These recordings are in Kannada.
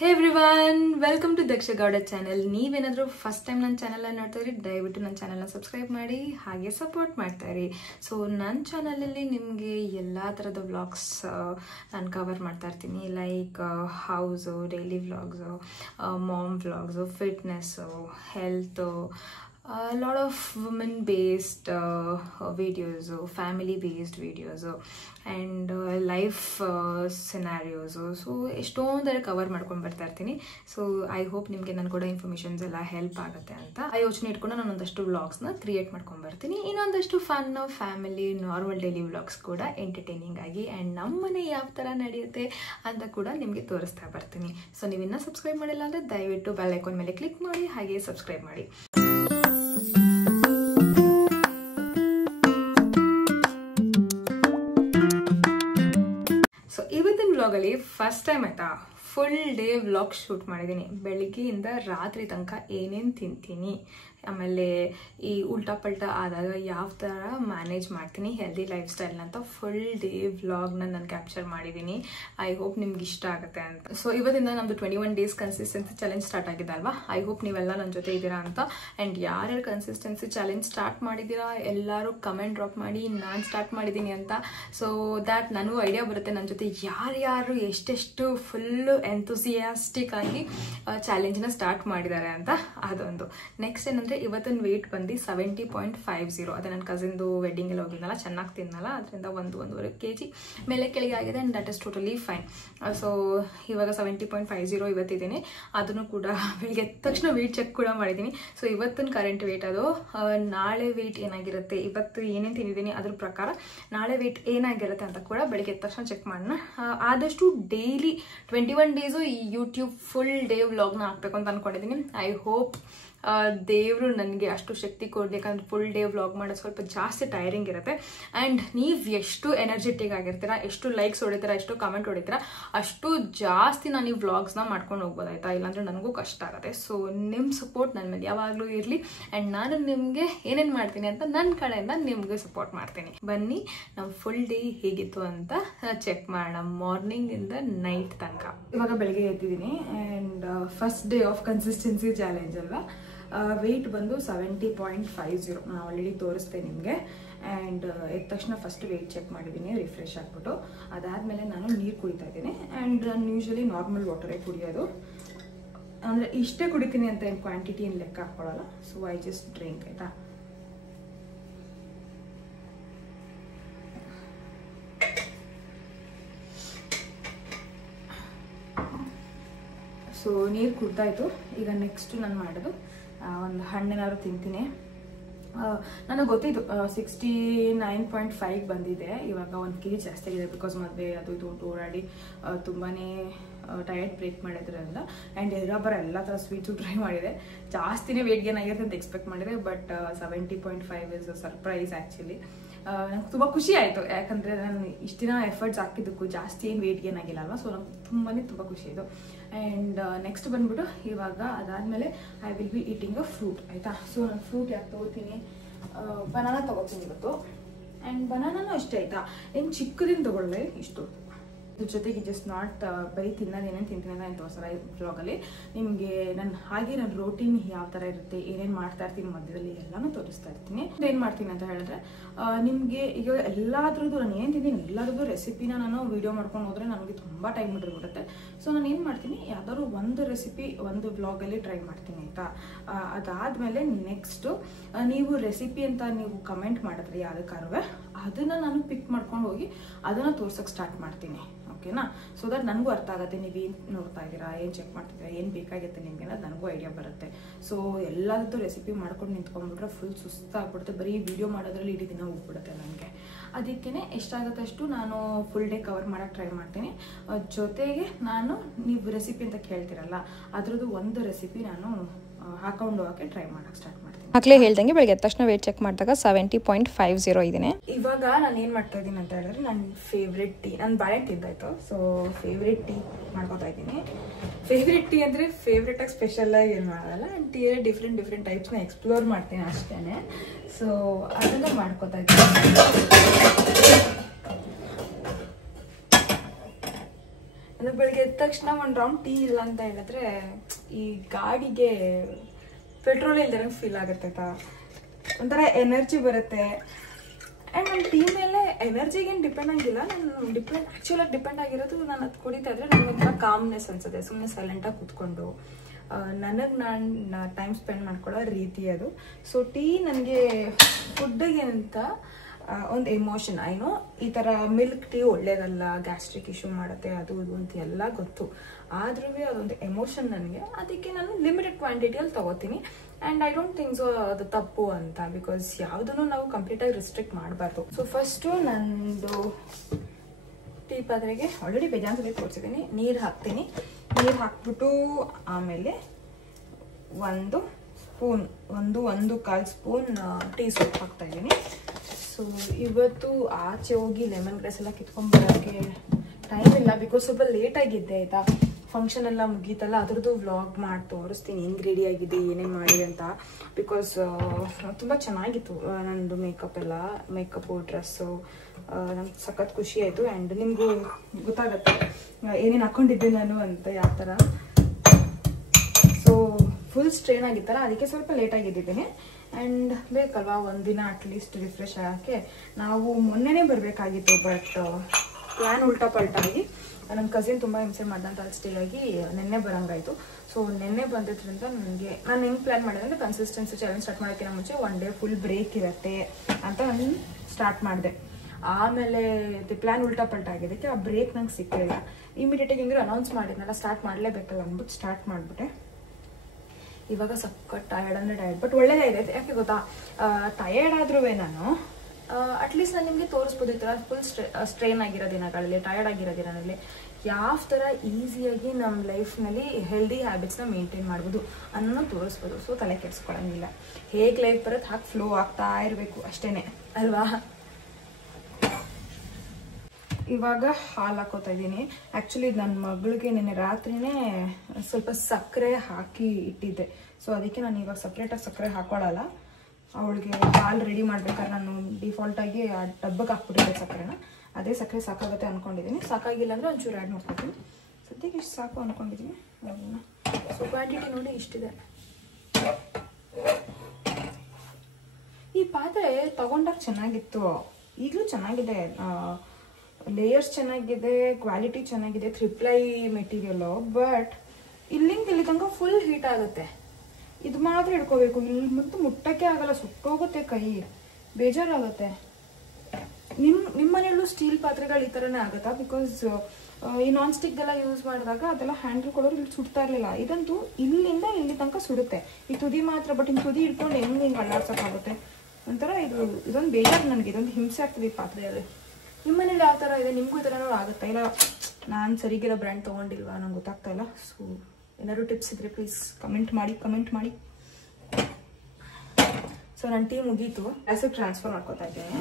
Hey everyone, welcome to Daksha Gowda channel. ನೀವೇನಾದರೂ ಫಸ್ಟ್ ಟೈಮ್ ನನ್ನ ಚಾನೆಲ್ ಅನ್ನು ನೋಡ್ತಾ ಇದ್ರೆ ದಯವಿಟ್ಟು ನನ್ನ ಚಾನೆಲ್ನ ಸಬ್ಸ್ಕ್ರೈಬ್ ಮಾಡಿ ಹಾಗೆ ಸಪೋರ್ಟ್ ಮಾಡ್ತಾ ಇರಿ. ಸೊ ನನ್ನ ಚಾನಲಲ್ಲಿ ನಿಮಗೆ ಎಲ್ಲ ಥರದ ವ್ಲಾಗ್ಸ್ ನಾನು ಕವರ್ ಮಾಡ್ತಾ ಇರ್ತೀನಿ. Like house, daily vlogs, mom vlogs, fitness, health, lot of women based videos, family based videos and life scenarios. So ಎಷ್ಟೊಂದರ ಕವರ್ ಮಾಡ್ಕೊಂಡು ಬರ್ತಾ ಇರ್ತೀನಿ. ಸೊ ಐ ಹೋಪ್ ನಿಮಗೆ ನಾನು ಕೊಡೋ ಇನ್ಫಾರ್ಮೇಷನ್ಸ್ ಎಲ್ಲ ಹೆಲ್ಪ್ ಆಗುತ್ತೆ ಅಂತ ಆ ಯೋಚನೆ ಇಟ್ಕೊಂಡು ನಾನು ಒಂದಷ್ಟು ವ್ಲಾಗ್ಸ್ನ ಕ್ರಿಯೇಟ್ ಮಾಡ್ಕೊಂಡು ಬರ್ತೀನಿ. ಇನ್ನೊಂದಷ್ಟು fun, family, normal daily vlogs ಕೂಡ ಎಂಟರ್ಟೈನಿಂಗ್ ಆಗಿ ಆ್ಯಂಡ್ ನಮ್ಮನೆ ಯಾವ ಥರ ನಡೆಯುತ್ತೆ ಅಂತ ಕೂಡ ನಿಮಗೆ ತೋರಿಸ್ತಾ ಬರ್ತೀನಿ. ಸೊ ನೀವಿನ್ನೂ ಸಬ್ಸ್ಕ್ರೈಬ್ ಮಾಡಿಲ್ಲ ಅಂದರೆ ದಯವಿಟ್ಟು ಬೆಲ್ ಐಕಾನ್ ಮೇಲೆ ಕ್ಲಿಕ್ ಮಾಡಿ ಹಾಗೆ ಸಬ್ಸ್ಕ್ರೈಬ್ ಮಾಡಿ. ಇವತ್ತಿನ ವ್ಲಾಗಲ್ಲಿ ಫಸ್ಟ್ ಟೈಮ್ ಆಯ್ತಾ ಫುಲ್ ಡೇ ವ್ಲಾಗ್ ಶೂಟ್ ಮಾಡಿದ್ದೀನಿ. ಬೆಳಿಗ್ಗೆಯಿಂದ ರಾತ್ರಿ ತನಕ ಏನೇನು ತಿಂತೀನಿ, ಆಮೇಲೆ ಈ ಉಲ್ಟಾ ಪಲ್ಟಾ ಆದಾಗ ಯಾವ ಥರ ಮ್ಯಾನೇಜ್ ಮಾಡ್ತೀನಿ ಹೆಲ್ದಿ ಲೈಫ್ ಸ್ಟೈಲ್ನ ಅಂತ ಫುಲ್ ಡೇ ವ್ಲಾಗ್ನ ನಾನು ಕ್ಯಾಪ್ಚರ್ ಮಾಡಿದ್ದೀನಿ. ಐ ಹೋಪ್ ನಿಮ್ಗೆ ಇಷ್ಟ ಆಗುತ್ತೆ ಅಂತ. ಸೊ ಇವತ್ತಿಂದ ನಮ್ಮದು 21 days ಕನ್ಸಿಸ್ಟೆನ್ಸಿ ಚಾಲೆಂಜ್ ಸ್ಟಾರ್ಟ್ ಆಗಿದೆ ಅಲ್ವಾ. ಐ ಹೋಪ್ ನೀವೆಲ್ಲ ನನ್ನ ಜೊತೆ ಇದ್ದೀರಾ ಅಂತ. ಆ್ಯಂಡ್ ಯಾರ್ಯಾರು ಕನ್ಸಿಸ್ಟೆನ್ಸಿ ಚಾಲೆಂಜ್ ಸ್ಟಾರ್ಟ್ ಮಾಡಿದ್ದೀರಾ ಎಲ್ಲರೂ ಕಮೆಂಟ್ ಡ್ರಾಪ್ ಮಾಡಿ ನಾನು ಸ್ಟಾರ್ಟ್ ಮಾಡಿದ್ದೀನಿ ಅಂತ. ಸೊ ದ್ಯಾಟ್ ನನಗೂ ಐಡಿಯಾ ಬರುತ್ತೆ ನನ್ನ ಜೊತೆ ಯಾರ್ಯಾರು ಎಷ್ಟೆಷ್ಟು ಫುಲ್ಲು ಎಂಥೂಸಿಯಾಸ್ಟಿಕ್ ಆಗಿ ಚಾಲೆಂಜ್ನ ಸ್ಟಾರ್ಟ್ ಮಾಡಿದ್ದಾರೆ ಅಂತ. ಅದೊಂದು. ನೆಕ್ಸ್ಟ್ ಏನಂದರೆ ಇವತ್ತಿನ ವೆಯ್ಟ್ ಬಂದು 70.50. ಅದೇ ನನ್ನ ಕಸಿನ್ದು ವೆಡ್ಡಿಂಗ್ ಎಲ್ಲ ಹೋಗಿದ್ನಲ್ಲ, ಚೆನ್ನಾಗಿ ತಿನ್ನಲ್ಲ, ಅದರಿಂದ 1.5 kg ಮೇಲೆ ಕೆಳಗೆ ಆಗಿದೆ. And that is totally fine. So ಇವಾಗ 70.50 ಇವತ್ತಿದ್ದೀನಿ. ಅದನ್ನು ಕೂಡ ಬೆಳಿಗ್ಗೆ ಎದ್ದ ತಕ್ಷಣ ವೆಯ್ಟ್ ಚೆಕ್ ಕೂಡ ಮಾಡಿದ್ದೀನಿ. ಸೊ ಇವತ್ತಿನ ಕರೆಂಟ್ ವೆಯ್ಟ್ ಅದು. ನಾಳೆ ವೆಯ್ಟ್ ಏನಾಗಿರುತ್ತೆ, ಇವತ್ತು ಏನೇನು ತಿಂದಿದ್ದೀನಿ ಅದ್ರ ಪ್ರಕಾರ ನಾಳೆ ವೆಯ್ಟ್ ಏನಾಗಿರುತ್ತೆ ಅಂತ ಕೂಡ ಬೆಳಿಗ್ಗೆ ಎದ್ದ ತಕ್ಷಣ ಚೆಕ್ ಮಾಡೋಣ. ಆದಷ್ಟು ಡೈಲಿ 21 days ಈ ಯೂಟ್ಯೂಬ್ ಫುಲ್ ಡೇ ವ್ಲಾಗ್ನ ಹಾಕಬೇಕು ಅಂತ ಅಂದ್ಕೊಂಡಿದ್ದೀನಿ. ಐ ಹೋಪ್ ದೇವರು ನನಗೆ ಅಷ್ಟು ಶಕ್ತಿ ಕೊಡಲಿ. ಯಾಕಂದ್ರೆ ಫುಲ್ ಡೇ ವ್ಲಾಗ್ ಮಾಡೋದು ಸ್ವಲ್ಪ ಜಾಸ್ತಿ ಟೈರಿಂಗ್ ಇರುತ್ತೆ. ಆ್ಯಂಡ್ ನೀವು ಎಷ್ಟು ಎನರ್ಜೆಟಿಕ್ ಆಗಿರ್ತೀರಾ, ಎಷ್ಟು ಲೈಕ್ಸ್ ಹೊಡಿತೀರಾ, ಎಷ್ಟು ಕಮೆಂಟ್ ಹೊಡಿತೀರಾ, ಅಷ್ಟು ಜಾಸ್ತಿ ನಾನು ಈ ವ್ಲಾಗ್ಸ್ನ ಮಾಡ್ಕೊಂಡು ಹೋಗ್ಬೋದಾಯ್ತಾ. ಇಲ್ಲಾಂದರೆ ನನಗೂ ಕಷ್ಟ ಆಗುತ್ತೆ. ಸೊ ನಿಮ್ಮ ಸಪೋರ್ಟ್ ನನ್ನ ಮೇಲೆ ಯಾವಾಗಲೂ ಇರಲಿ. ಆ್ಯಂಡ್ ನಾನು ನಿಮಗೆ ಏನೇನು ಮಾಡ್ತೀನಿ ಅಂತ ನನ್ನ ಕಡೆಯಿಂದ ನಿಮಗೆ ಸಪೋರ್ಟ್ ಮಾಡ್ತೀನಿ. ಬನ್ನಿ ನಮ್ಮ ಫುಲ್ ಡೇ ಹೇಗಿತ್ತು ಅಂತ ಚೆಕ್ ಮಾಡೋಣ, ಮಾರ್ನಿಂಗಿಂದ ನೈಟ್ ತನಕ. ಇವಾಗ ಬೆಳಗ್ಗೆ ಎದ್ದಿದ್ದೀನಿ. And first day of consistency challenge ಅಲ್ವಾ. ವೆಯ್ಟ್ ಬಂದು 70.50. ನಾನು ಆಲ್ರೆಡಿ ತೋರಿಸ್ತೆ ನಿಮಗೆ. ಆ್ಯಂಡ್ ಎದ್ದ ತಕ್ಷಣ ಫಸ್ಟ್ ವೆಯ್ಟ್ ಚೆಕ್ ಮಾಡಿದ್ದೀನಿ ರಿಫ್ರೆಶ್ ಆಗಿಬಿಟ್ಟು. ಅದಾದಮೇಲೆ ನಾನು ನೀರು ಕುಡಿತಾ ಇದ್ದೀನಿ. ಆ್ಯಂಡ್ ನಾನು ಯೂಶ್ವಲಿ ನಾರ್ಮಲ್ ವಾಟರೇ ಕುಡಿಯೋದು. ಅಂದರೆ ಇಷ್ಟೇ ಕುಡಿತೀನಿ ಅಂತ ಏನು ಕ್ವಾಂಟಿಟಿ ಏನು ಲೆಕ್ಕ ಹಾಕ್ಕೊಳ್ಳಲ್ಲ. ಸೊ ಐ ಜಸ್ಟ್ ಡ್ರಿಂಕ್ ಆಯಿತಾ. ಸೊ ನೀರು ಕುಡ್ದಾಯಿತು. ಈಗ ನೆಕ್ಸ್ಟ್ ನಾನು ಮಾಡೋದು ಒಂದು ಹಣ್ಣೇನಾದ್ರು ತಿಂತೀನಿ. ನನಗೆ ಗೊತ್ತಿತ್ತು 69.5 ಬಂದಿದೆ. ಇವಾಗ 1 kg ಜಾಸ್ತಿ ಆಗಿದೆ. ಬಿಕಾಸ್ ಮದುವೆ ಅದು ಇದು ಓಡಾಡಿ ತುಂಬಾ ಟಯರ್ಡ್ ಬ್ರೇಕ್ ಮಾಡಿದ್ರಿಂದ. ಆ್ಯಂಡ್ ಎಲ್ಲ ಥರ ಸ್ವೀಟ್ಸು ಟ್ರೈ ಮಾಡಿದೆ. ಜಾಸ್ತಿನೇ ವೇಟ್ ಗೇನ್ ಆಗಿರುತ್ತೆ ಅಂತ ಎಕ್ಸ್ಪೆಕ್ಟ್ ಮಾಡಿದೆ. But 70.5 is surprise actually. ನಂಗೆ ತುಂಬ ಖುಷಿ ಆಯಿತು. ಯಾಕಂದರೆ ನಾನು ಇಷ್ಟು ದಿನ ಎಫರ್ಟ್ಸ್ ಹಾಕಿದ್ದಕ್ಕೂ ಜಾಸ್ತಿ ಏನು ವೇಟ್ ಗೇನ್ ಆಗಿಲ್ಲ ಅಲ್ವಾ. ಸೊ ನಂಗೆ ತುಂಬ ಖುಷಿ ಆಯಿತು. ಆ್ಯಂಡ್ ನೆಕ್ಸ್ಟ್ ಬಂದ್ಬಿಟ್ಟು ಇವಾಗ ಅದಾದಮೇಲೆ I will be eating a fruit ಆಯಿತಾ. ಸೊ ನಾನು ಫ್ರೂಟ್ ಯಾಕೆ ತೊಗೋತೀನಿ, ಬನಾನಾ ತೊಗೋತೀನಿ ಇವತ್ತು. ಆ್ಯಂಡ್ ಬನಾನೂ ಅಷ್ಟೇ ಆಯಿತಾ, ಏನು ಚಿಕ್ಕದಿಂದ ತೊಗೊಳ್ಳೆ ಇಷ್ಟು. ಇದ್ರ ಜೊತೆಗೆ ಜಸ್ಟ್ ನಾಟ್ ಬರೀ ತಿನ್ನೋದು ಏನೇನು ತಿಂತೀನಿ ಅಂತ ಏನು ತೋರಿಸಲ್ಲ ಈ ವ್ಲಾಗಲ್ಲಿ. ನಿಮಗೆ ನನ್ನ ರೋಟೀನ್ ಯಾವ ಥರ ಇರುತ್ತೆ, ಏನೇನು ಮಾಡ್ತಾ ಇರ್ತೀನಿ ಮಧ್ಯದಲ್ಲಿ ಎಲ್ಲನೂ ತೋರಿಸ್ತಾ ಇರ್ತೀನಿ. ಏನು ಮಾಡ್ತೀನಿ ಅಂತ ಹೇಳಿದ್ರೆ ನಿಮಗೆ ಈಗ ಎಲ್ಲಾದ್ರದ್ದು ನಾನು ಏನು ತಿಂತೀನಿ ಎಲ್ಲರದ್ದು ರೆಸಿಪಿನ ನಾನು ವೀಡಿಯೋ ಮಾಡ್ಕೊಂಡು ಹೋದರೆ ನನಗೆ ತುಂಬ ಟೈಮ್ ಹಿಡಿದ್ಬಿಡುತ್ತೆ. ಸೊ ನಾನು ಏನು ಮಾಡ್ತೀನಿ, ಯಾವ್ದಾದ್ರು ಒಂದು ರೆಸಿಪಿ ಒಂದು ವ್ಲಾಗಲ್ಲಿ ಟ್ರೈ ಮಾಡ್ತೀನಿ ಆಯಿತಾ. ಅದಾದಮೇಲೆ ನೆಕ್ಸ್ಟು ನೀವು ರೆಸಿಪಿ ಅಂತ ನೀವು ಕಮೆಂಟ್ ಮಾಡಿದ್ರೆ ಯಾವುದಕ್ಕಾರುವೆ ಅದನ್ನು ನಾನು ಪಿಕ್ ಮಾಡ್ಕೊಂಡು ಹೋಗಿ ಅದನ್ನು ತೋರ್ಸೋಕ್ಕೆ ಸ್ಟಾರ್ಟ್ ಮಾಡ್ತೀನಿ. ಓಕೆನಾ. ಸೊ ದಟ್ ನನಗೂ ಅರ್ಥ ಆಗುತ್ತೆ ನೀವೇನು ನೋಡ್ತಾ ಇದ್ದೀರಾ, ಏನು ಚೆಕ್ ಮಾಡ್ತಿದ್ದೀರಾ, ಏನು ಬೇಕಾಗುತ್ತೆ ನಿಮಗೆ ಅನ್ನೋದು ನನಗೂ ಐಡಿಯಾ ಬರುತ್ತೆ. ಸೊ ಎಲ್ಲದದ್ದು ರೆಸಿಪಿ ಮಾಡ್ಕೊಂಡು ನಿಂತ್ಕೊಂಡ್ಬಿಟ್ರೆ ಫುಲ್ ಸುಸ್ತಾಗ್ಬಿಡುತ್ತೆ. ಬರೀ ವಿಡಿಯೋ ಮಾಡೋದ್ರಲ್ಲಿ ಇಡೀ ದಿನ ಹೋಗ್ಬಿಡುತ್ತೆ ನನಗೆ. ಅದಕ್ಕೇ ಎಷ್ಟಾಗುತ್ತೆ ಅಷ್ಟು ನಾನು ಫುಲ್ ಡೇ ಕವರ್ ಮಾಡೋಕ್ಕೆ ಟ್ರೈ ಮಾಡ್ತೀನಿ. ಜೊತೆಗೆ ನಾನು ನೀವು ರೆಸಿಪಿ ಅಂತ ಕೇಳ್ತಿರಲ್ಲ ಅದ್ರದ್ದು ಒಂದು ರೆಸಿಪಿ ನಾನು ಹಾಕೊಂಡು ಹೋಗೋಕ್ಕೆ ಟ್ರೈ ಮಾಡೋಕ್ಕೆ ಸ್ಟಾರ್ಟ್ ಮಾಡ್ತೀನಿ. ಮಕ್ಕಳೇ ಹೇಳ್ದಂಗೆ ಬೆಳಗ್ಗೆ ಎದ್ದ ತಕ್ಷಣ ವೇಟ್ ಚೆಕ್ ಮಾಡಿದಾಗ 70.50 ಇದ್ದೀನಿ. ಇವಾಗ ನಾನು ಏನು ಮಾಡ್ತಾ ಇದ್ದೀನಿ ಅಂತ ಹೇಳಿದ್ರೆ ನನ್ನ ಫೇವ್ರೆಟ್ ಟೀ, ನಾನು ಬಾಳೆ ತಿಂದಾಯ್ತು. ಸೊ ಫೇವ್ರೆಟ್ ಟೀ ಮಾಡ್ಕೋತಾ ಇದ್ದೀನಿ. ಫೇವ್ರೆಟ್ ಟೀ ಅಂದರೆ ಫೇವ್ರೆಟಾಗಿ ಸ್ಪೆಷಲಾಗಿ ಏನು ಮಾಡೋಲ್ಲ. ಟೀಯಲ್ಲಿ ಡಿಫ್ರೆಂಟ್ ಟೈಪ್ಸ್ನ ಎಕ್ಸ್ಪ್ಲೋರ್ ಮಾಡ್ತೀನಿ ಅಷ್ಟೇ. ಸೊ ಅದನ್ನು ಮಾಡ್ಕೋತಾ ಇದ್ದೀನಿ. ನಾನು ಬೆಳಗ್ಗೆ ಎದ್ದ ತಕ್ಷಣ ಒಂದು ರೌಂಡ್ ಟೀ ಇಲ್ಲ ಅಂತ ಹೇಳಿದ್ರೆ ಈ ಗಾಡಿಗೆ ಪೆಟ್ರೋಲ್ ಇಲ್ದಂಗೆ ಫೀಲ್ ಆಗುತ್ತೆ ಆಯ್ತಾ. ಒಂಥರ ಎನರ್ಜಿ ಬರುತ್ತೆ. ಆ್ಯಂಡ್ ನನ್ನ ಟೀ ಮೇಲೆ ಎನರ್ಜಿಗೇನು ಡಿಪೆಂಡ್ ಆಗಿಲ್ಲ, ನಾನು ಆ್ಯಕ್ಚುಲಾಗಿ ಡಿಪೆಂಡ್ ಆಗಿರೋದು ನಾನು ಅದು ಕುಡಿತಾ ಇದ್ರೆ ನನಗೆ ಒಂಥರ ಕಾಮ್ನೆಸ್ ಅನ್ಸುತ್ತೆ. ಸುಮ್ಮನೆ ಸೈಲೆಂಟಾಗಿ ಕೂತ್ಕೊಂಡು ನನಗೆ ನಾನು ಟೈಮ್ ಸ್ಪೆಂಡ್ ಮಾಡ್ಕೊಳ್ಳೋ ರೀತಿ ಅದು. ಸೊ ಟೀ ನನಗೆ ಫುಡ್ಡಿಗೆ ಅಂತ ಒಂದು ಎಮೋಷನ್. ಐನೋ ಈ ಥರ ಮಿಲ್ಕ್ ಟೀ ಒಳ್ಳೇದಲ್ಲ, ಗ್ಯಾಸ್ಟ್ರಿಕ್ ಇಶ್ಯೂ ಮಾಡುತ್ತೆ, ಅದು ಇದು ಅಂತ ಎಲ್ಲ ಗೊತ್ತು. ಆದ್ರೂ ಅದೊಂದು ಎಮೋಷನ್ ನನಗೆ. ಅದಕ್ಕೆ ನಾನು ಲಿಮಿಟೆಡ್ ಕ್ವಾಂಟಿಟಿಯಲ್ಲಿ ತೊಗೋತೀನಿ. And I don't think so ಅದು ತಪ್ಪು ಅಂತ, ಬಿಕಾಸ್ ಯಾವುದನ್ನು ನಾವು ಕಂಪ್ಲೀಟಾಗಿ ರಿಸ್ಟ್ರಿಕ್ಟ್ ಮಾಡಬಾರ್ದು. ಸೊ ಫಸ್ಟು ನಂದು ಟೀ ಪಾತ್ರೆಗೆ ಆಲ್ರೆಡಿ ಬೇಜಾನ್ ಸಲ ತೋರಿಸಿದ್ದೀನಿ, ನೀರು ಹಾಕ್ತೀನಿ. ನೀರು ಹಾಕ್ಬಿಟ್ಟು ಆಮೇಲೆ ಒಂದು ಕಾಲು ಸ್ಪೂನ್ ಟೀ ಸೋಪ್ ಹಾಕ್ತಾ ಇದ್ದೀನಿ. ಸೊ ಇವತ್ತು ಆಚೆ ಹೋಗಿ ಲೆಮನ್ ಗ್ರಾಸ್ ಎಲ್ಲ ಕಿತ್ಕೊಂಡ್ಬರೋಕ್ಕೆ ಟೈಮ್ ಇಲ್ಲ, ಬಿಕಾಸ್ ಸ್ವಲ್ಪ ಲೇಟಾಗಿದ್ದೆ ಆಯಿತಾ. ಫಂಕ್ಷನ್ ಎಲ್ಲ ಮುಗೀತಲ್ಲ, ಅದ್ರದ್ದು ವ್ಲಾಗ್ ಮಾಡಿ ತೋರಿಸ್ತೀನಿ ಹೆಂಗೆ ರೆಡಿ ಆಗಿದೆ, ಏನೇನು ಮಾಡಿ ಅಂತ. ಬಿಕಾಸ್ ತುಂಬ ಚೆನ್ನಾಗಿತ್ತು ನನ್ನದು ಮೇಕಪ್ಪು ಡ್ರೆಸ್ಸು. ನಂಗೆ ಸಖತ್ ಖುಷಿ ಆಯಿತು. ಆ್ಯಂಡ್ ನಿಮಗೂ ಗೊತ್ತಾಗತ್ತೆ ಏನೇನು ಹಾಕ್ಕೊಂಡಿದ್ದೆ ನಾನು ಅಂತ, ಯಾವ ಥರ. ಸೊ ಫುಲ್ ಸ್ಟ್ರೇನ್ ಆಗಿತ್ತಲ್ಲ, ಅದಕ್ಕೆ ಸ್ವಲ್ಪ ಲೇಟಾಗಿದ್ದೀನಿ. ಆ್ಯಂಡ್ ಬೇಕಲ್ವಾ ಒಂದಿನ ಅಟ್ಲೀಸ್ಟ್ ರಿಫ್ರೆಶ್ ಆಗೋಕ್ಕೆ. ನಾವು ಮೊನ್ನೆನೇ ಬರಬೇಕಾಗಿತ್ತು, ಬಟ್ ಪ್ಲ್ಯಾನ್ ಉಲ್ಟಾ ಪಲ್ಟಾಗಿ ನನ್ನ ಕಸಿನ್ ತುಂಬ ಹಿಂಸೆ ಮಾಡ್ದಂತ ಅಲ್ಲಿ ಸ್ಟೇ ಆಗಿ ನೆನ್ನೆ ಬರೋಂಗಾಯಿತು. ಸೊ ನೆನ್ನೆ ಬಂದಿದ್ರಿಂದ ನನಗೆ ನಾನು ಹೆಂಗೆ ಪ್ಲ್ಯಾನ್ ಮಾಡಿದೆ ಅಂದರೆ ಕನ್ಸಿಸ್ಟೆನ್ಸಿ ಚಾಲೆಂಜ್ ಸ್ಟಾರ್ಟ್ ಮಾಡೋಕ್ಕಿಂತ ಮುಂಚೆ ಒನ್ ಡೇ ಫುಲ್ ಬ್ರೇಕ್ ಇರುತ್ತೆ ಅಂತ ನಾನು ಸ್ಟಾರ್ಟ್ ಮಾಡಿದೆ. ಆಮೇಲೆ ಪ್ಲ್ಯಾನ್ ಉಲ್ಟಾ ಪಲ್ಟಾ ಆಗಿದ್ದಕ್ಕೆ ಆ ಬ್ರೇಕ್ ನಂಗೆ ಸಿಕ್ಕಲಿಲ್ಲ. ಇಮಿಡಿಯೇಟಾಗಿ ಹೆಂಗೆ ಅನೌನ್ಸ್ ಮಾಡಿದ್ನಲ್ಲ, ಸ್ಟಾರ್ಟ್ ಮಾಡಲೇಬೇಕಲ್ಲ ಅಂದ್ಬಿಟ್ಟು ಸ್ಟಾರ್ಟ್ ಮಾಡಿಬಿಟ್ಟೆ. ಇವಾಗ ಸಖತ್ ಟಯರ್ಡ್ ಅಂದರೆ ಟಯರ್ಡ್, ಬಟ್ ಒಳ್ಳೇದಾಗಿದೆ. ಯಾಕೆ ಗೊತ್ತಾ, ಟಯರ್ಡ್ ಆದ್ರೂ ನಾನು ಅಟ್ಲೀಸ್ಟ್ ನಾನು ನಿಮಗೆ ತೋರಿಸ್ಬೋದು ಈ ಥರ ಫುಲ್ ಸ್ಟ್ರೈನ್ ಆಗಿರೋ ದಿನಗಳಲ್ಲಿ, ಟಯರ್ಡ್ ಆಗಿರೋ ದಿನಗಳಲ್ಲಿ ಯಾವ ಥರ ಈಸಿಯಾಗಿ ನಮ್ಮ ಲೈಫ್ನಲ್ಲಿ ಹೆಲ್ದಿ ಹ್ಯಾಬಿಟ್ಸ್ನ ಮೇಂಟೈನ್ ಮಾಡ್ಬೋದು ಅನ್ನೋದು ತೋರಿಸ್ಬೋದು. ಸೊ ತಲೆ ಕೆಡಿಸ್ಕೊಳ್ಳೋಂಗಿಲ್ಲ, ಹೇಗೆ ಲೈಫ್ ಬರುತ್ತೆ ಹಾಗೆ ಫ್ಲೋ ಆಗ್ತಾ ಇರಬೇಕು ಅಷ್ಟೇ ಅಲ್ವಾ. ಇವಾಗ ಹಾಲು ಹಾಕೋತಾ ಇದ್ದೀನಿ. ಆ್ಯಕ್ಚುಲಿ ನನ್ನ ಮಗಳಿಗೆ ನಿನ್ನೆ ರಾತ್ರಿನೇ ಸ್ವಲ್ಪ ಸಕ್ಕರೆ ಹಾಕಿ ಇಟ್ಟಿದ್ದೆ. ಸೊ ಅದಕ್ಕೆ ನಾನು ಇವಾಗ ಸಪ್ರೇಟಾಗಿ ಸಕ್ಕರೆ ಹಾಕೊಳ್ಳಲ್ಲ. ಅವಳಿಗೆ ಹಾಲು ರೆಡಿ ಮಾಡ್ಬೇಕಾದ್ರೆ ನಾನು ಡಿಫಾಲ್ಟಾಗಿ ಆ ಡಬ್ಬಕ್ಕೆ ಹಾಕ್ಬಿಟ್ಟಿದ್ದೆ ಸಕ್ಕರೆನ. ಅದೇ ಸಕ್ಕರೆ ಸಾಕಾಗುತ್ತೆ ಅಂದ್ಕೊಂಡಿದ್ದೀನಿ. ಸಾಕಾಗಿಲ್ಲ ಅಂದರೆ ಒಂಚೂರು ಆ್ಯಡ್ ಮಾಡ್ಕೊತೀನಿ. ಸದ್ಯಕ್ಕೆ ಇಷ್ಟು ಸಾಕು ಅಂದ್ಕೊಂಡಿದ್ದೀನಿ. ಸೊ ಕ್ವಾಂಟಿಟಿ ನೋಡಿ ಇಷ್ಟಿದೆ. ಈ ಪಾತ್ರೆ ತಗೊಂಡಾಗ ಚೆನ್ನಾಗಿತ್ತು, ಈಗಲೂ ಚೆನ್ನಾಗಿದೆ. ಲೇಯರ್ಸ್ ಚೆನ್ನಾಗಿದೆ, ಕ್ವಾಲಿಟಿ ಚೆನ್ನಾಗಿದೆ, ತ್ರಿಪ್ಲೈ ಮೆಟೀರಿಯಲ್ಲು. ಬಟ್ ಇಲ್ಲಿಂದ ಇಲ್ಲಿ ತನಕ ಫುಲ್ ಹೀಟ್ ಆಗುತ್ತೆ. ಇದು ಮಾತ್ರ ಹಿಡ್ಕೋಬೇಕು, ಇಲ್ಲಿ ಮತ್ತು ಮುಟ್ಟಕ್ಕೆ ಆಗಲ್ಲ, ಸುಟ್ಟೋಗುತ್ತೆ ಕೈ, ಬೇಜಾರಾಗುತ್ತೆ. ನಿಮ್ಮ ಮನೆಯಲ್ಲೂ ಸ್ಟೀಲ್ ಪಾತ್ರೆಗಳು ಈ ಥರನೇ ಆಗುತ್ತಾ? ಬಿಕಾಸ್ ಈ ನಾನ್ ಸ್ಟಿಕ್ದೆಲ್ಲ ಯೂಸ್ ಮಾಡಿದಾಗ ಅದೆಲ್ಲ ಹ್ಯಾಂಡಲ್ ಕೊಡೋರು ಇಲ್ಲಿ ಸುಡ್ತಾ ಇರಲಿಲ್ಲ. ಇದಂತೂ ಇಲ್ಲಿಂದ ಇಲ್ಲಿ ತನಕ ಸುಡುತ್ತೆ. ಈ ತುದಿ ಮಾತ್ರ, ಬಟ್ ಇನ್ನು ತುದಿ ಹಿಡ್ಕೊಂಡು ಹೆಂಗೆ ಅಳ್ಳಾಡ್ಸೋಕ್ಕಾಗುತ್ತೆ? ಒಂಥರ ಇದೊಂದು ಬೇಜಾರು ನನಗೆ, ಇದೊಂದು ಹಿಂಸೆ ಆಗ್ತದೆ ಈ ಪಾತ್ರೆಯಲ್ಲಿ. ನಿಮ್ಮ ಮನೇಲಿ ಯಾವ ಥರ ಇದೆ? ನಿಮಗೂ ಈ ಥರನೂ ಆಗುತ್ತಾ? ಇಲ್ಲ ನಾನು ಸರಿಗಿರೋ ಬ್ರ್ಯಾಂಡ್ ತೊಗೊಂಡಿಲ್ವಾ, ನಂಗೆ ಗೊತ್ತಾಗ್ತಾ ಇಲ್ಲ. ಸೊ ಏನಾದ್ರು ಟಿಪ್ಸ್ ಇದ್ರೆ ಪ್ಲೀಸ್ ಕಮೆಂಟ್ ಮಾಡಿ. ಸೊ ನನ್ನ ಟೀ ಮುಗೀತು, ಗ್ಯಾಸಿಗೆ ಟ್ರಾನ್ಸ್ಫರ್ ಮಾಡ್ಕೊತಾ ಇದ್ದೇನೆ.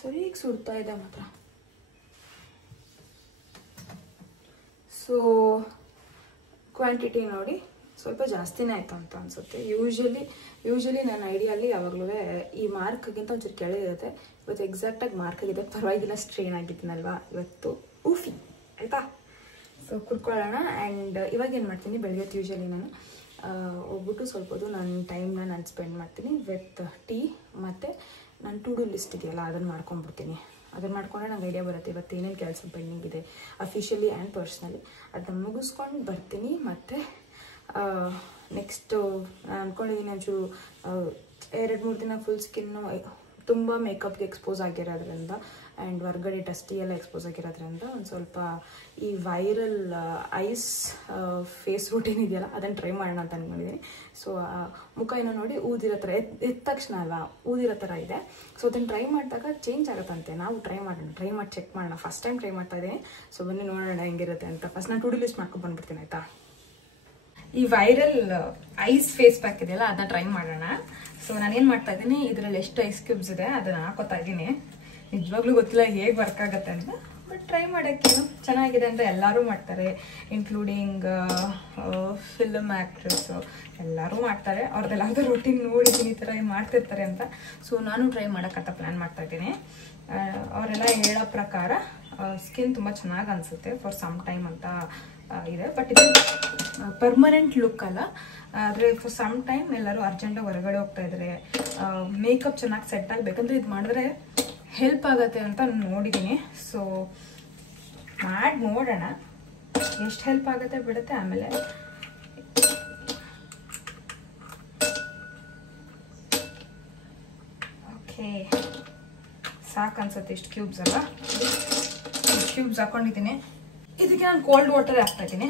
ಸರಿ ಈಗ ಸುಡ್ತಾ ಇದೆ ಮಾತ್ರ. ಸೊ ಕ್ವಾಂಟಿಟಿ ನೋಡಿ ಸ್ವಲ್ಪ ಜಾಸ್ತಿನೇ ಆಯಿತು ಅಂತ ಅನಿಸುತ್ತೆ. ಯೂಶ್ವಲಿ ನನ್ನ ಐಡಿಯಲ್ಲಿ ಯಾವಾಗಲೂ ಈ ಮಾರ್ಕ್ಗಿಂತ ಒಂಚೂರು ಕೆಳಗಿರುತ್ತೆ. ಇವತ್ತು ಎಕ್ಸಾಕ್ಟಾಗಿ ಮಾರ್ಕ್ ಆಗಿದೆ, ಪರವಾಗಿಲ್ಲ, ಸ್ಟ್ರೇನ್ ಆಗಿದ್ದೀನಲ್ವಾ ಇವತ್ತು. ಊಫಿ ಆಯಿತಾ. ಸೊ ಕುಡ್ಕೊಳ್ಳೋಣ. ಆ್ಯಂಡ್ ಇವಾಗ ಏನು ಮಾಡ್ತೀನಿ, ಬೆಳಗ್ಗೆ ಯೂಶ್ವಲಿ ನಾನು ಹೋಗ್ಬಿಟ್ಟು ಸ್ವಲ್ಪ ಹೊತ್ತು ನನ್ನ ಟೈಮ್ನ ನಾನು ಸ್ಪೆಂಡ್ ಮಾಡ್ತೀನಿ ವಿತ್ ಟೀ. ಮತ್ತು ನನ್ನ ಟು ಡೂ ಲಿಸ್ಟ್ ಇದೆಯಲ್ಲ ಅದನ್ನು ಮಾಡ್ಕೊಂಡ್ಬಿಡ್ತೀನಿ. ಅದನ್ನು ಮಾಡ್ಕೊಂಡ್ರೆ ನಂಗೆ ಐಡಿಯಾ ಬರುತ್ತೆ ಇವತ್ತು ಏನೇನು ಕೆಲಸ ಪೆಂಡಿಂಗ್ ಇದೆ ಅಫಿಷಿಯಲಿ ಆ್ಯಂಡ್ ಪರ್ಸ್ನಲಿ. ಅದನ್ನ ಮುಗಿಸ್ಕೊಂಡು ಬರ್ತೀನಿ. ಮತ್ತು ನೆಕ್ಸ್ಟು ನಾನು ಅಂದ್ಕೊಂಡಿದ್ದೀನಿ ಒಂಚೂರು 2-3 ದಿನ ಫುಲ್ ಸ್ಕಿನ್ನು ತುಂಬ ಮೇಕಪ್ಗೆ ಎಕ್ಸ್ಪೋಸ್ ಆಗಿರೋದ್ರಿಂದ ಆ್ಯಂಡ್ ಹೊರ್ಗಡೆ ಡಸ್ಟಿ ಎಲ್ಲ ಎಕ್ಸ್ಪೋಸ್ ಆಗಿರೋದ್ರಿಂದ ಒಂದು ಸ್ವಲ್ಪ ಈ ವೈರಲ್ ಐಸ್ ಫೇಸ್ ರೂಟೀನ್ ಇದೆಯಲ್ಲ ಅದನ್ನು ಟ್ರೈ ಮಾಡೋಣ ಅಂತ ಅಂದ್ಕೊಂಡಿದ್ದೀನಿ. ಸೊ ಮುಖ ಏನೋ ನೋಡಿ ಊದಿರೋ ಥರ ಎದ್ದ ತಕ್ಷಣ ಅಲ್ಲ ಊದಿರೋ ಥರ ಇದೆ. ಸೊ ಅದನ್ನು ಟ್ರೈ ಮಾಡಿದಾಗ ಚೇಂಜ್ ಆಗುತ್ತಂತೆ. ನಾವು ಟ್ರೈ ಮಾಡಿ ಚೆಕ್ ಮಾಡೋಣ. ಫಸ್ಟ್ ಟೈಮ್ ಟ್ರೈ ಮಾಡ್ತಾ ಇದ್ದೀನಿ. ಸೊ ಬನ್ನಿ ನೋಡೋಣ ಹೆಂಗಿರುತ್ತೆ ಅಂತ. ಫಸ್ಟ್ ನಾನು ಟು ಡೂ ಲಿಸ್ಟ್ ಮಾಡ್ಕೊಂಡು ಬಂದ್ಬಿಡ್ತೀನಿ ಆಯಿತಾ. ಈ ವೈರಲ್ ಐಸ್ ಫೇಸ್ ಪ್ಯಾಕ್ ಇದೆಯಲ್ಲ ಅದನ್ನ ಟ್ರೈ ಮಾಡೋಣ. ಸೊ ನಾನೇನು ಮಾಡ್ತಾ ಇದ್ದೀನಿ, ಇದರಲ್ಲಿ ಎಷ್ಟು ಐಸ್ ಕ್ಯೂಬ್ಸ್ ಇದೆ ಅದನ್ನು ಹಾಕೋತಾ ಇದ್ದೀನಿ. ನಿಜವಾಗ್ಲೂ ಗೊತ್ತಿಲ್ಲ ಹೇಗೆ ವರ್ಕ್ ಆಗುತ್ತೆ ಅಂತ. ಬಟ್ ಟ್ರೈ ಮಾಡೋಕ್ಕೇನು ಚೆನ್ನಾಗಿದೆ ಅಂದರೆ ಎಲ್ಲರೂ ಮಾಡ್ತಾರೆ, ಇನ್ಕ್ಲೂಡಿಂಗ್ ಫಿಲ್ಮ್ ಆ್ಯಕ್ಟ್ರಸ್ಸು ಎಲ್ಲರೂ ಮಾಡ್ತಾರೆ. ಅವ್ರದ್ದೆಲ್ಲದು ರೂಟೀನ್ ನೋಡಿದ್ದೀನಿ ಈ ಥರ ಮಾಡ್ತಿರ್ತಾರೆ ಅಂತ. ಸೊ ನಾನು ಟ್ರೈ ಮಾಡೋಕ್ಕಂತ ಪ್ಲ್ಯಾನ್ ಮಾಡ್ತಾಯಿದ್ದೀನಿ. ಅವರೆಲ್ಲ ಹೇಳೋ ಪ್ರಕಾರ ಸ್ಕಿನ್ ತುಂಬ ಚೆನ್ನಾಗಿ ಅನಿಸುತ್ತೆ ಫಾರ್ ಸಮ್ ಟೈಮ್ ಅಂತ ಇದೆ. ಬಟ್ ಇದು ಪರ್ಮನೆಂಟ್ ಲುಕ್ ಅಲ್ಲ, ಆದರೆ ಫಾರ್ ಸಮ್ ಟೈಮ್ ಎಲ್ಲರೂ ಅರ್ಜೆಂಟಾಗಿ ಹೊರಗಡೆ ಹೋಗ್ತಾ ಇದ್ದಾರೆ, ಮೇಕಪ್ ಚೆನ್ನಾಗಿ ಸೆಟ್ ಆಗಬೇಕಂದ್ರೆ ಇದು ಮಾಡಿದ್ರೆ ಹೆಲ್ಪ್ ಆಗುತ್ತೆ ಅಂತ ನೋಡಿದ್ದೀನಿ. ಸೊ ಮಾಡಿ ನೋಡೋಣ ಎಷ್ಟು ಹೆಲ್ಪ್ ಆಗುತ್ತೆ ಬಿಡುತ್ತೆ. ಆಮೇಲೆ ಓಕೆ ಸಾಕು ಅನ್ಸುತ್ತೆ ಇಷ್ಟು ಕ್ಯೂಬ್ಸ್ ಅಲ್ಲ. ಕ್ಯೂಬ್ಸ್ ಹಾಕೊಂಡಿದ್ದೀನಿ. ಇದಕ್ಕೆ ನಾನು ಕೋಲ್ಡ್ ವಾಟರ್ ಹಾಕ್ತಾ ಇದ್ದೀನಿ.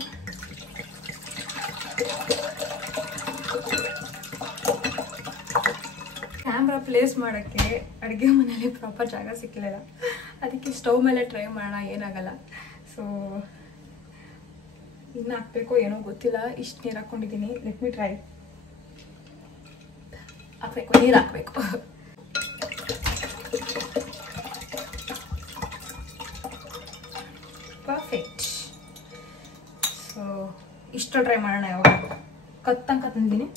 ಕ್ಯಾಮ್ರಾ ಪ್ಲೇಸ್ ಮಾಡೋಕ್ಕೆ ಅಡುಗೆ ಮನೆಯಲ್ಲಿ ಪ್ರಾಪರ್ ಜಾಗ ಸಿಕ್ಕಲಿಲ್ಲ, ಅದಕ್ಕೆ ಸ್ಟವ್ ಮೇಲೆ ಟ್ರೈ ಮಾಡೋಣ, ಏನಾಗಲ್ಲ. ಸೊ ಇನ್ನು ಹಾಕ್ಬೇಕೋ ಏನೋ ಗೊತ್ತಿಲ್ಲ. ಇಷ್ಟು ನೀರು ಹಾಕ್ಕೊಂಡಿದ್ದೀನಿ. Let me try. ಹಾಕ್ಬೇಕು, ನೀರು ಹಾಕ್ಬೇಕು. ಪರ್ಫೆಕ್ಟ್. ಸೊ ಇಷ್ಟು ಟ್ರೈ ಮಾಡೋಣ. ಯಾವಾಗ ಕತ್ತಂಕ ತಂದಿದ್ದೀನಿ.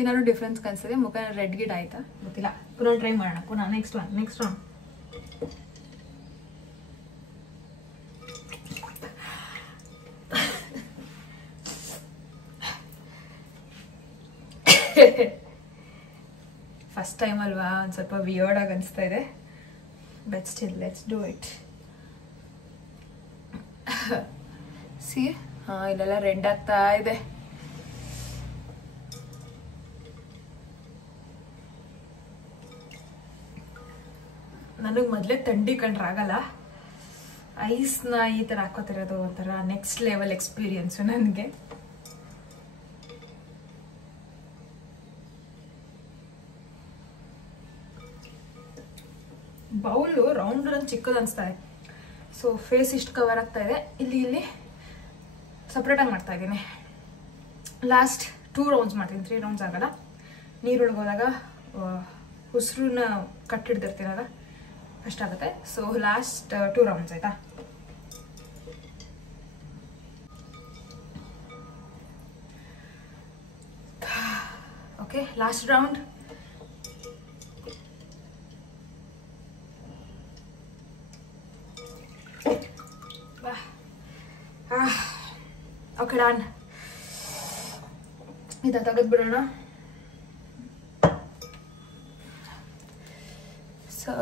ಏನಾದ್ರು ಡಿಫ್ರೆನ್ಸ್ ಕಾಣಿಸ್ತದೆ. ಮುಖ ರೆಡ್ ಗಿಡ್ ಆಯ್ತಾ ಗೊತ್ತಿಲ್ಲ. ಪುನಃ ಟ್ರೈ ಮಾಡೋಣ. ಪುನಃ ನೆಕ್ಸ್ಟ್ ಒನ್. ಫಸ್ಟ್ ಟೈಮ್ ಅಲ್ವಾ, ಒಂದು ಸ್ವಲ್ಪ ವಿಯರ್ಡ್ ಆಗಿ ಅನಿಸ್ತಾ ಇದೆ. But still let's do it. C ಇಲ್ಲೆಲ್ಲ ರೆಡ್ ಆಗ್ತಾ ಇದೆ. ನನಗೆ ಮೊದಲೇ ಥಂಡಿ ಕಂಡ್ರೆ ಆಗಲ್ಲ. ಐಸ್ನ ಈ ಥರ ಹಾಕೋತಿರೋದು ಒಂಥರ ನೆಕ್ಸ್ಟ್ ಲೆವೆಲ್ ಎಕ್ಸ್ಪೀರಿಯನ್ಸು ನನಗೆ. ಬೌಲು ರೌಂಡ್ ಚಿಕ್ಕದು ಅನಿಸ್ತಾರೆ. ಸೊ ಫೇಸ್ ಇಷ್ಟು ಕವರ್ ಆಗ್ತಾ ಇದೆ. ಇಲ್ಲಿ ಸಪ್ರೇಟಾಗಿ ಮಾಡ್ತಾ ಇದ್ದೀನಿ. ಲಾಸ್ಟ್ 2 ರೌಂಡ್ಸ್ ಮಾಡ್ತೀನಿ, 3 ರೌಂಡ್ಸ್ ಆಗಲ್ಲ. ನೀರೊಳಗೆ ಹೋದಾಗ ಉಸಿರನ್ನ ಕಟ್ಟಿಡ್ದಿರ್ತೀನಲ್ಲ ಅಷ್ಟಾಗುತ್ತೆ. ಸೊ ಲಾಸ್ಟ್ 2 ರೌಂಡ್ಸ್ ಆಯ್ತಾ. Okay, last round. Okay done. ಇದು ತೆಗೆದ್ಬಿಡೋಣ. ಸೊ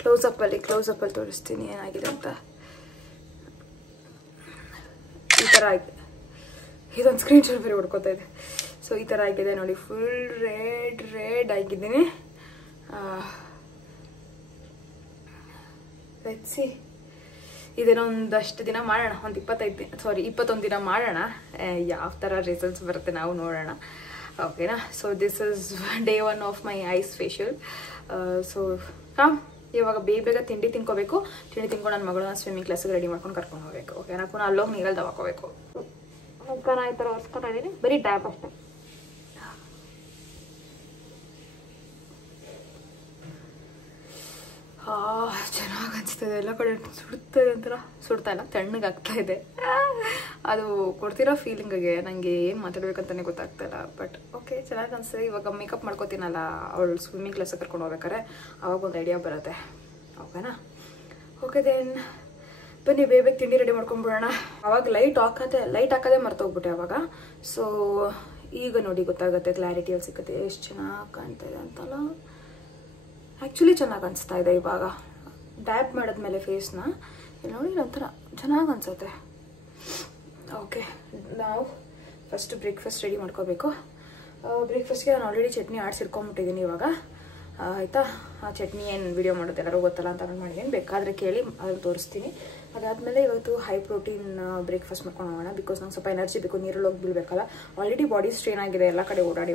ಕ್ಲೋಸಪ್ಪಲ್ಲಿ ತೋರಿಸ್ತೀನಿ ಏನಾಗಿದೆ ಅಂತ. ಈ ಥರ ಆಗಿದೆ. ಇದೊಂದು ಸ್ಕ್ರೀನ್ ಶಾಟ್ ಬೇರೆ ಹೊಡ್ಕೋತಾ ಇದೆ. ಸೊ ಈ ಥರ ಆಗಿದೆ ನೋಡಿ. ಫುಲ್ ರೆಡ್ ಆಗಿದ್ದೀನಿ. ಸಿ ಇದೇನೋ ಒಂದಷ್ಟು ದಿನ ಮಾಡೋಣ. ಒಂದು 21 ದಿನ ಮಾಡೋಣ. ಯಾವ ಥರ ರಿಸಲ್ಟ್ಸ್ ಬರುತ್ತೆ ನಾವು ನೋಡೋಣ. ಓಕೆನಾ. So this is day 1 of my ice facial. So ಇವಾಗ ಬೇಗ ತಿಂಡಿ ತಿನ್ಕೋಬೇಕು. ತಿಂಡಿ ತಿನ್ಕೊಂಡು ನನ್ನ ಮಗಳನ್ನ ಸ್ವಿಮ್ಮಿಂಗ್ ಕ್ಲಾಸಿಗೆ ರೆಡಿ ಮಾಡ್ಕೊಂಡು ಕರ್ಕೊಂಡು ಹೋಗ್ಬೇಕು. ಓಕೆನಾ. ಪುನಃ ಅಲ್ಲೋಗಿ ನೀರಲ್ಲಿ ದವಾಕೋಬೇಕು. ಮುಖನ ಈ ಥರ ಒರೆಸ್ಕೊತಾ ಇದ್ದೀನಿ. ಬರೀ ಟ್ಯಾಪ್ ಅಷ್ಟೇ. ಚೆನ್ನಾಗಿ ಅನಿಸ್ತದೆ. ಎಲ್ಲ ಕಡೆ ಸುಡ್ತದೆ, ಒಂಥರ ಸುಡ್ತಾ ಇಲ್ಲ, ತಣ್ಣಗೆ ಆಗ್ತಾ ಇದೆ. ಅದು ಕೊಡ್ತಿರೋ ಫೀಲಿಂಗಿಗೆ ನನಗೆ ಏನು ಮಾತಾಡ್ಬೇಕಂತಲೇ ಗೊತ್ತಾಗ್ತಾಯಿಲ್ಲ. ಬಟ್ ಓಕೆ, ಚೆನ್ನಾಗಿ ಅನಿಸ್ತದೆ. ಇವಾಗ ಮೇಕಪ್ ಮಾಡ್ಕೋತೀನಲ್ಲ, ಅವಳು ಸ್ವಿಮ್ಮಿಂಗ್ ಕ್ಲಾಸಿಗೆ ಕರ್ಕೊಂಡು ಹೋಗ್ಬೇಕಾರೆ ಅವಾಗ ಒಂದು ಐಡಿಯಾ ಬರುತ್ತೆ. ಓಕೆನಾ. ಓಕೆ ದೆನ್ ಬನ್ನಿ ಬೇಗ ತಿಂಡಿ ರೆಡಿ ಮಾಡ್ಕೊಂಡ್ಬಿಡೋಣ. ಅವಾಗ ಲೈಟ್ ಹಾಕೋದೇ ಮರ್ತೋಗ್ಬಿಟ್ಟೆ ಅವಾಗ. ಸೊ ಈಗ ನೋಡಿ ಗೊತ್ತಾಗುತ್ತೆ, ಕ್ಲಾರಿಟಿಯಲ್ಲಿ ಸಿಗುತ್ತೆ ಎಷ್ಟು ಚೆನ್ನಾಗಿ ಕಾಣ್ತಾ ಇದೆ ಅಂತಲ್ಲ. ಆ್ಯಕ್ಚುಲಿ ಚೆನ್ನಾಗಿ ಅನಿಸ್ತಾ ಇದೆ ಇವಾಗ. ಡ್ಯಾಪ್ ಮಾಡಿದ್ಮೇಲೆ ಫೇಸ್ನ ನೋಡಿ ಒಂಥರ ಚೆನ್ನಾಗಿ ಅನಿಸುತ್ತೆ. ಓಕೆ, ನಾವು ಫಸ್ಟ್ ಬ್ರೇಕ್ಫಾಸ್ಟ್ ರೆಡಿ ಮಾಡ್ಕೋಬೇಕು. ಬ್ರೇಕ್ಫಾಸ್ಟ್ಗೆ ನಾನು ಆಲ್ರೆಡಿ ಚಟ್ನಿ ಆಡಿಸಿಟ್ಕೊಂಡ್ಬಿಟ್ಟಿದ್ದೀನಿ. ಇವಾಗ ಆಯಿತಾ. ಆ ಚಟ್ನಿ ಏನು ವಿಡಿಯೋ ಮಾಡೋದು ಎಲ್ಲರೂ ಗೊತ್ತಲ್ಲ ಅಂತ ನಾನು ಮಾಡಿದ್ದೀನಿ, ಬೇಕಾದರೆ ಕೇಳಿ ಅದು ತೋರಿಸ್ತೀನಿ. ಅದಾದಮೇಲೆ ಇವತ್ತು ಹೈ ಪ್ರೋಟೀನ್ ಬ್ರೇಕ್ಫಾಸ್ಟ್ ಮಾಡ್ಕೊಂಡು ಹೋಗೋಣ. ಬಿಕಾಸ್ ನಂಗೆ ಸ್ವಲ್ಪ ಎನರ್ಜಿ ಬೇಕು, ನೀರೊಳಗೆ ಬೀಳಬೇಕಲ್ಲ. ಆಲ್ರೆಡಿ ಬಾಡಿ ಸ್ಟ್ರೇನ್ ಆಗಿದೆ ಎಲ್ಲ ಕಡೆ ಓಡಾಡಿ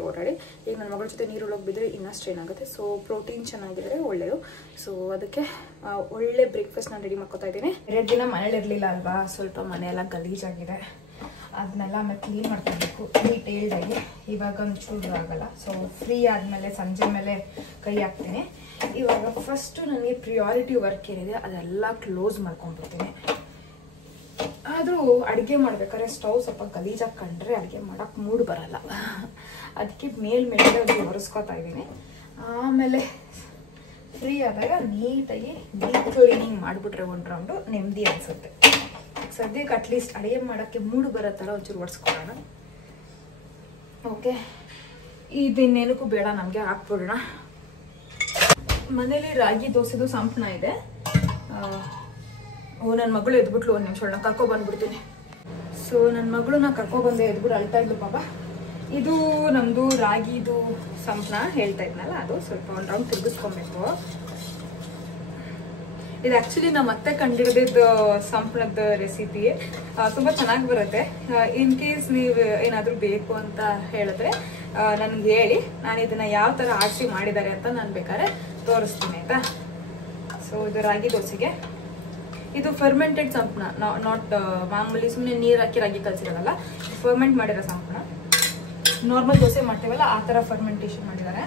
ಈಗ ನನ್ನ ಮಗಳ ಜೊತೆ ನೀರೊಳಗೆ ಬಿದ್ದರೆ ಇನ್ನೂ ಸ್ಟ್ರೇನ್ ಆಗುತ್ತೆ. ಸೊ ಪ್ರೋಟೀನ್ ಚೆನ್ನಾಗಿದ್ರೆ ಒಳ್ಳೆಯದು. ಸೊ ಅದಕ್ಕೆ ಒಳ್ಳೆ ಬ್ರೇಕ್ಫಾಸ್ಟ್ ನಾನು ರೆಡಿ ಮಾಡ್ಕೊತಾ ಇದ್ದೀನಿ. 2 ದಿನ ಮನೇಲಿ ಇರಲಿಲ್ಲ ಅಲ್ವಾ, ಸ್ವಲ್ಪ ಮನೆಯೆಲ್ಲ ಗಲೀಜಾಗಿದೆ, ಅದನ್ನೆಲ್ಲ ಆಮೇಲೆ ಕ್ಲೀನ್ ಮಾಡ್ಕೊಬೇಕು ಡೀಟೇಲ್ಡಾಗಿ. ಇವಾಗ ಒಂಚೂರು ಆಗಲ್ಲ. ಸೊ ಫ್ರೀ ಆದಮೇಲೆ ಸಂಜೆ ಮೇಲೆ ಕೈ ಹಾಕ್ತೀನಿ. ಇವಾಗ ಫಸ್ಟು ನನಗೆ ಪ್ರಿಯಾರಿಟಿ ವರ್ಕ್ ಏನಿದೆ ಅದೆಲ್ಲ ಕ್ಲೋಸ್ ಮಾಡ್ಕೊಂಡ್ಬಿಡ್ತೀನಿ. ಆದರೂ ಅಡುಗೆ ಮಾಡ್ಬೇಕಾದ್ರೆ ಸ್ಟವ್ ಸ್ವಲ್ಪ ಗಲೀಜಾಗಿ ಕಂಡ್ರೆ ಅಡುಗೆ ಮಾಡೋಕ್ಕೆ ಮೂಡ್ ಬರಲ್ಲ. ಅದಕ್ಕೆ ಮೇಲೆ ಒಂದು ಒರೆಸ್ಕೊತಾ ಇದ್ದೀನಿ. ಆಮೇಲೆ ಫ್ರೀ ಆದಾಗ ನೀಟಾಗಿ ಡೀಪ್ ಕ್ಲೀನಿಂಗ್ ಮಾಡಿಬಿಟ್ರೆ ಒಂದು ರೌಂಡು ನೆಮ್ಮದಿ ಅನಿಸುತ್ತೆ. ಸದ್ಯಕ್ಕೆ ಅಟ್ಲೀಸ್ಟ್ ಅಡುಗೆ ಮಾಡೋಕ್ಕೆ ಮೂಡು ಬರೋ ಥರ ಒಂಚೂರು ಒರೆಸ್ಕೊಳ್ಳೋಣ. ಓಕೆ, ಇದನ್ನೇನಕ್ಕೂ ಬೇಡ, ನಮಗೆ ಹಾಕ್ಬಿಡೋಣ. ಮನೇಲಿ ರಾಗಿ ದೋಸೆದು ಸಂಪಣ ಇದೆ. ನನ್ನ ಮಗಳು ಎದ್ಬಿಟ್ಲು, ಒಂದು ನಿಮಿಷ ನಾನು ಕರ್ಕೊಬಂದ್ಬಿಡ್ತೀನಿ. ಸೊ ನನ್ನ ಮಗಳನ್ನ ಕರ್ಕೊಬಂದೆ, ಎದ್ಬಿಟ್ಟು ಅಳ್ತಾ ಇದ್ಲು ಪಾಪ. ಇದು ನಮ್ಮದು ರಾಗಿದು ಸಂಪಣ ಹೇಳ್ತಾ ಇದ್ನಲ್ಲ, ಅದು ಸ್ವಲ್ಪ ಒಂದು ರೌಂಡ್ ತಿರುಗಿಸ್ಕೊಬೇಕು. ಇದು ಆ್ಯಕ್ಚುಲಿ ನಮ್ಮ ಅತ್ತೆ ಕಂಡಿಡಿದ ಸಂಪಣದ ರೆಸಿಪಿ. ತುಂಬ ಚೆನ್ನಾಗಿ ಬರುತ್ತೆ. ಇನ್ ಕೇಸ್ ನೀವು ಏನಾದರೂ ಬೇಕು ಅಂತ ಹೇಳಿದ್ರೆ ನನಗೆ ಹೇಳಿ, ನಾನು ಇದನ್ನು ಯಾವ ಥರ ಆಡಿಸಿ ಮಾಡಿದ್ದಾರೆ ಅಂತ ನಾನು ಬೇಕಾದ್ರೆ ತೋರಿಸ್ತೀನಿ ಆಯಿತಾ. ಸೊ ಇದು ರಾಗಿ ದೋಸೆಗೆ, ಇದು ಫರ್ಮೆಂಟೆಡ್ ಸಂಪಣ, ನಾಟ್ ಮಾಮೂಲಿ ಸುಮ್ಮನೆ ನೀರು ಹಾಕಿ ರಾಗಿ ಕಲಿಸಿರೋದಲ್ಲ, ಫರ್ಮೆಂಟ್ ಮಾಡಿರೋ ಸಂಪಣ. ನಾರ್ಮಲ್ ದೋಸೆ ಮಾಡ್ತೀವಲ್ಲ ಆ ಥರ ಫರ್ಮೆಂಟೇಷನ್ ಮಾಡಿದ್ದಾರೆ.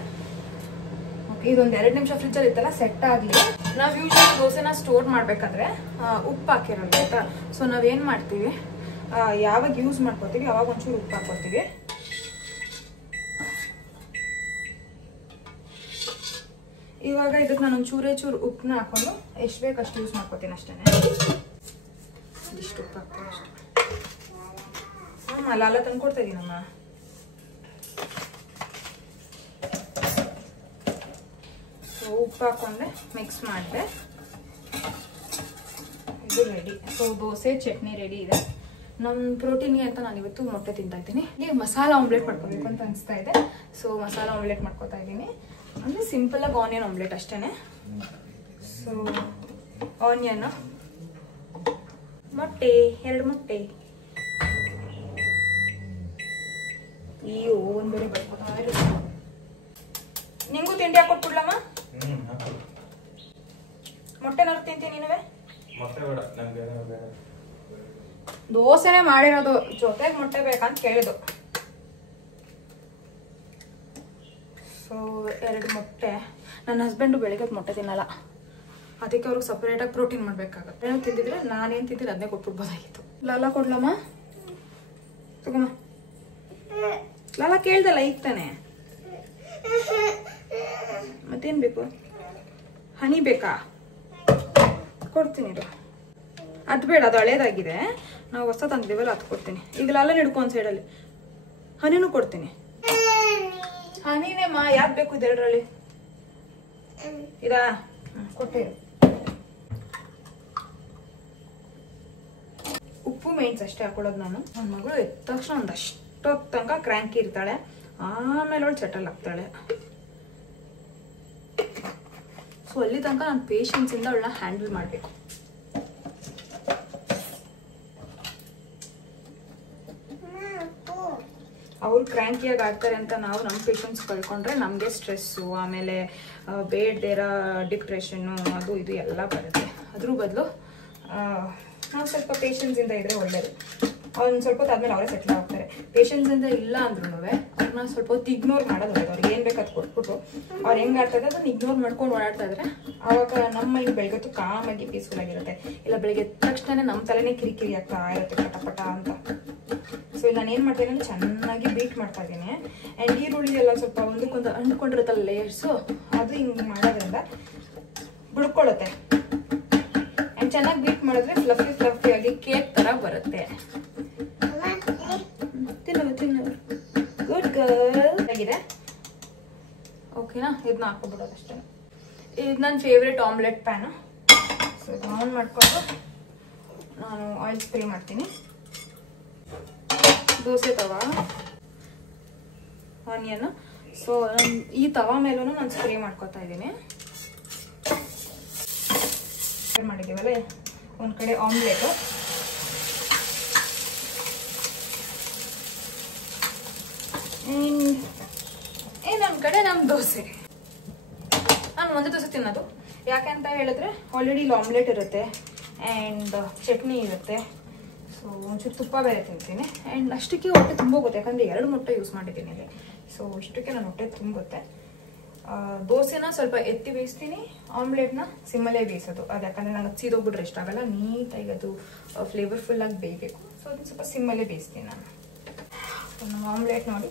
ಓಕೆ, ಇದೊಂದು 2 ನಿಮಿಷ ಫ್ರಿಜ್ಜಲ್ಲಿ ಇತ್ತಲ್ಲ ಸೆಟ್ ಆಗಲಿ. ನಾವು ಯೂಶ್ವಲಿ ದೋಸೆನ ಸ್ಟೋರ್ ಮಾಡಬೇಕಾದ್ರೆ ಉಪ್ಪು ಹಾಕಿರಲ್ಲ ಆಯಿತಾ. ಸೊ ನಾವೇನು ಮಾಡ್ತೀವಿ, ಯಾವಾಗ ಯೂಸ್ ಮಾಡ್ಕೊತೀವಿ ಅವಾಗ ಒಂಚೂರು ಉಪ್ಪು ಹಾಕ್ಕೊತೀವಿ. ಇವಾಗ ಇದಕ್ಕೆ ನಾನು ಚೂರು ಉಪ್ಪನ್ನ ಹಾಕೊಂಡು ಎಷ್ಟು ಬೇಕು ಅಷ್ಟು ಯೂಸ್ ಮಾಡ್ಕೊತೀನಿ ಅಷ್ಟೇ. ಇಷ್ಟು ಉಪ್ಪು ಹಾಕ್ತೀನಿ ಅಷ್ಟೇ. ಅಲ್ಲ ತಂದ್ಕೊಡ್ತಾ ಇದ್ದೀನಮ್ಮ. ಸೊ ಉಪ್ಪು ಹಾಕೊಂಡೆ ಮಿಕ್ಸ್ ಮಾಡಿದೆ, ಇದು ready. So dosa chutney ready ಇದೆ. ನಮ್ಮ ಪ್ರೋಟೀನ್ಗೆ ಅಂತ ನಾನು ಇವತ್ತು ಮೊಟ್ಟೆ ತಿಂತಾ ಇದ್ದೀನಿ. ಈಗ ಮಸಾಲ ಆಮ್ಲೆಟ್ ಮಾಡ್ಕೋಬೇಕು ಅಂತ ಅನಿಸ್ತಾ ಇದೆ. ಸೊ ಮಸಾಲ ಆಮ್ಲೆಟ್ ಮಾಡ್ಕೋತಾ ಇದ್ದೀನಿ. ಅಂದರೆ ಸಿಂಪಲಾಗಿ ಆನಿಯನ್ ಆಮ್ಲೆಟ್ ಅಷ್ಟೇ. ಸೊ ಆನಿಯನ್, ಮೊಟ್ಟೆ, 2 ಮೊಟ್ಟೆ. ಅಯ್ಯೋ ಒಂದು ಬೇರೆ ಬರ್ಕೊತಾ ಇರುತ್ತೆ. ನಿಂಗೂ ತಿಂಡಿ ಹಾಕೊಟ್ಬಿಡ್ಲಮ್ಮ? ಮೊಟ್ಟೆನಾರು ತಿಂತೀನಿ ನೀನುವೆ? ದೋಸೆನೆ ಮಾಡಿರೋದು, ಜೊತೆಗೆ ಮೊಟ್ಟೆ ಬೇಕಂತ ಕೇಳಿದ್ದು. ಸೊ 2 ಮೊಟ್ಟೆ. ನನ್ನ ಹಸ್ಬೆಂಡು ಬೆಳಿಗ್ಗೆ ಮೊಟ್ಟೆ ತಿನ್ನಲ್ಲ, ಅದಕ್ಕೆ ಅವ್ರಿಗೆ ಸಪ್ರೇಟಾಗಿ ಪ್ರೋಟೀನ್ ಮಾಡಬೇಕಾಗತ್ತೆ. ಏನೋ ತಿಂದಿದ್ರೆ ನಾನೇನು ತಿಂತೀನಿ ಅದನ್ನೇ ಕೊಟ್ಬಿಡ್ಬೋದಾಗಿತ್ತು. ಲಾಲ ಕೊಡ್ಲಮ್ಮ? ತಗೊಮ್ಮ. ಲಾಲ ಕೇಳ್ದಲ್ಲ ಈಗ ತಾನೆ. ಮತ್ತೇನು ಬೇಕು? ಹನಿ ಬೇಕಾ? ಕೊಡ್ತೀನಿ ಇದು. ಅದು ಬೇಡ, ಅದು ಹಳೇದಾಗಿದೆ. ನಾವು ಹೊಸ ತಂದಿದ್ದೀವಲ್ಲ ಅದು ಕೊಡ್ತೀನಿ. ಈಗ ಲಾಲ ಹಿಡ್ಕೊ ಒಂದು ಸೈಡಲ್ಲಿ. ಹನಿನೂ ಕೊಡ್ತೀನಿ. ಹನಿನೇ ಮಾ, ಯಾವ್ದು ಬೇಕು ಇದೆರಡರಲ್ಲಿ? ಇದಾ? ಕೊಟ್ಟೆ. ಉಪ್ಪು ಮೆಣಸು ಅಷ್ಟೇ ಹಾಕೊಳ್ಳೋದು ನಾನು. ನನ್ನ ಮಗಳು ಎದ್ದ ತಕ್ಷಣ ಒಂದಷ್ಟೊತ್ತು ತನಕ ಕ್ರ್ಯಾಂಕಿ ಇರ್ತಾಳೆ, ಆಮೇಲೆ ಅವಳು ಸೆಟಲ್ ಆಗ್ತಾಳೆ. ಸೊ ಅಲ್ಲಿ ತನಕ ನಾನು ಪೇಷನ್ಸಿಂದ ಅವಳನ್ನ ಹ್ಯಾಂಡಲ್ ಮಾಡಬೇಕು. ಅವ್ರು ಕ್ರ್ಯಾಂಕಿಯಾಗಿ ಆಡ್ತಾರೆ ಅಂತ ನಾವು ನಮ್ಮ ಪೇಷನ್ಸ್ ಕಳ್ಕೊಂಡ್ರೆ ನಮಗೆ ಸ್ಟ್ರೆಸ್ಸು, ಆಮೇಲೆ ಬೇಡದಿರೋ ಡಿಪ್ರೆಷನ್ನು, ಅದು ಇದು ಎಲ್ಲ ಬರುತ್ತೆ. ಅದ್ರ ಬದಲು ನಾವು ಸ್ವಲ್ಪ ಪೇಷನ್ಸಿಂದ ಇದ್ರೆ ಒಳ್ಳೇದು. ಅವ್ನು ಸ್ವಲ್ಪ ಹೊತ್ತು ಆದ್ಮೇಲೆ ಅವರೇ ಸೆಟ್ಲ್ ಆಗ್ತಾರೆ. ಪೇಷನ್ಸಿಂದ ಇಲ್ಲ ಅಂದ್ರೂ ಅವ್ರನ್ನ ಸ್ವಲ್ಪ ಹೊತ್ತು ಇಗ್ನೋರ್ ಮಾಡೋದು ಒಳ್ಳೇದು. ಅವ್ರಿಗೆ ಏನು ಬೇಕು ಅದು ಕೊಟ್ಬಿಟ್ಟು ಅವ್ರು ಹೆಂಗೆ ಆಡ್ತಾ ಇದ್ದಾರೆ ಅದನ್ನ ಇಗ್ನೋರ್ ಮಾಡ್ಕೊಂಡು ಓಡಾಡ್ತಾ ಇದ್ರೆ ಆವಾಗ ನಮ್ಮ ಮೈಂಡ್ ಬೆಳಗ್ಗೆ ಕಾಮಾಗಿ ಪೀಸ್ಫುಲ್ ಆಗಿರುತ್ತೆ. ಇಲ್ಲ ಬೆಳಿಗ್ಗೆ ಎದ್ದ ತಕ್ಷಣ ನಮ್ಮ ತಲೆನೇ ಕಿರಿಕಿರಿ ಆಗ್ತಾ ಇರುತ್ತೆ ಪಟ ಅಂತ. ಸೊ ಇಲ್ಲಿ ನಾನು ಏನು ಮಾಡ್ತೀನಿ ಅಂದರೆ ಚೆನ್ನಾಗಿ ಬೀಟ್ ಮಾಡ್ತಾ ಇದ್ದೀನಿ. ಆ್ಯಂಡ್ ಈರುಳ್ಳಿ ಎಲ್ಲ ಸ್ವಲ್ಪ ಒಂದಕ್ಕೊಂದು ಅಂದ್ಕೊಂಡಿರುತ್ತಲ್ಲ ಲೇಯರ್ಸು, ಅದು ಹಿಂಗೆ ಮಾಡೋದ್ರಿಂದ ಬಿಡ್ಕೊಳ್ಳುತ್ತೆ. ಆ್ಯಂಡ್ ಚೆನ್ನಾಗಿ ಬೀಟ್ ಮಾಡಿದ್ರೆ ಫ್ಲಫಿ ಆಗಿ ಕೇಕ್ ಥರ ಬರುತ್ತೆ. ತಿನ್ನೋದು ಗುಡ್ ಗರ್ಲ್ ಆಗಿದೆ. ಓಕೆನಾ? ಇದನ್ನ ಹಾಕೊಬಿಡೋದು ಅಷ್ಟೇ. ಇದು ನನ್ನ ಫೇವ್ರೆಟ್ ಆಮ್ಲೆಟ್ ಪ್ಯಾನು. ಸೊ ಇದು ಆನ್ ಮಾಡಿಕೊಂಡು ನಾನು ಆಯಿಲ್ ಸ್ಪ್ರೇ ಮಾಡ್ತೀನಿ. ದೋಸೆ ತವ, ಆನಿಯನ್, ಸೊ ಈ ತವಾ ಮೇಲೂ ನಾನು ಸ್ಪ್ರೇ ಮಾಡ್ಕೊತಾ ಇದ್ದೀನಿ. ಮಾಡಿದ್ದೀವಲ್ಲ ಒಂದು ಕಡೆ ಆಮ್ಲೆಟು, ಇನ್ನೊಂದು ಕಡೆ ನಮ್ಮ ದೋಸೆ. ನಾನು ಒಂದೇ ದೋಸೆ ತಿನ್ನೋದು, ಯಾಕೆ ಅಂತ ಹೇಳಿದ್ರೆ ಆಲ್ರೆಡಿ ಇಲ್ಲಿ ಆಮ್ಲೆಟ್ ಇರುತ್ತೆ ಆ್ಯಂಡ್ ಚಟ್ನಿ ಇರುತ್ತೆ. ಸೊ ಒಂಚೂರು ತುಪ್ಪ ಬೇರೆ ತಿಂತೀನಿ ಆ್ಯಂಡ್ ಅಷ್ಟಕ್ಕೆ ಹೊಟ್ಟೆ ತುಂಬೋಗುತ್ತೆ, ಯಾಕಂದರೆ 2 ಮೊಟ್ಟೆ ಯೂಸ್ ಮಾಡಿದ್ದೀನಿ ಇಲ್ಲಿ. ಸೊ ಇಷ್ಟಕ್ಕೆ ನಾನು ಹೊಟ್ಟೆ ತುಂಬುತ್ತೆ. ದೋಸೆನ ಸ್ವಲ್ಪ ಎತ್ತಿ ಬೇಯಿಸ್ತೀನಿ, ಆಮ್ಲೆಟ್ನ ಸಿಮ್ಮಲ್ಲೇ ಬೇಯಿಸೋದು. ಅದು ಯಾಕಂದರೆ ನಂಗೆ ಸೀದೋಗ್ಬಿಟ್ರೆ ಇಷ್ಟ ಆಗಲ್ಲ, ನೀಟಾಗಿ ಅದು ಫ್ಲೇವರ್ಫುಲ್ಲಾಗಿ ಬೇಯಬೇಕು. ಸೊ ಅದನ್ನು ಸ್ವಲ್ಪ ಸಿಮ್ಮಲ್ಲೇ ಬೇಯಿಸ್ತೀನಿ ನಾನು. ನಮ್ಮ ಆಮ್ಲೆಟ್ ನೋಡಿ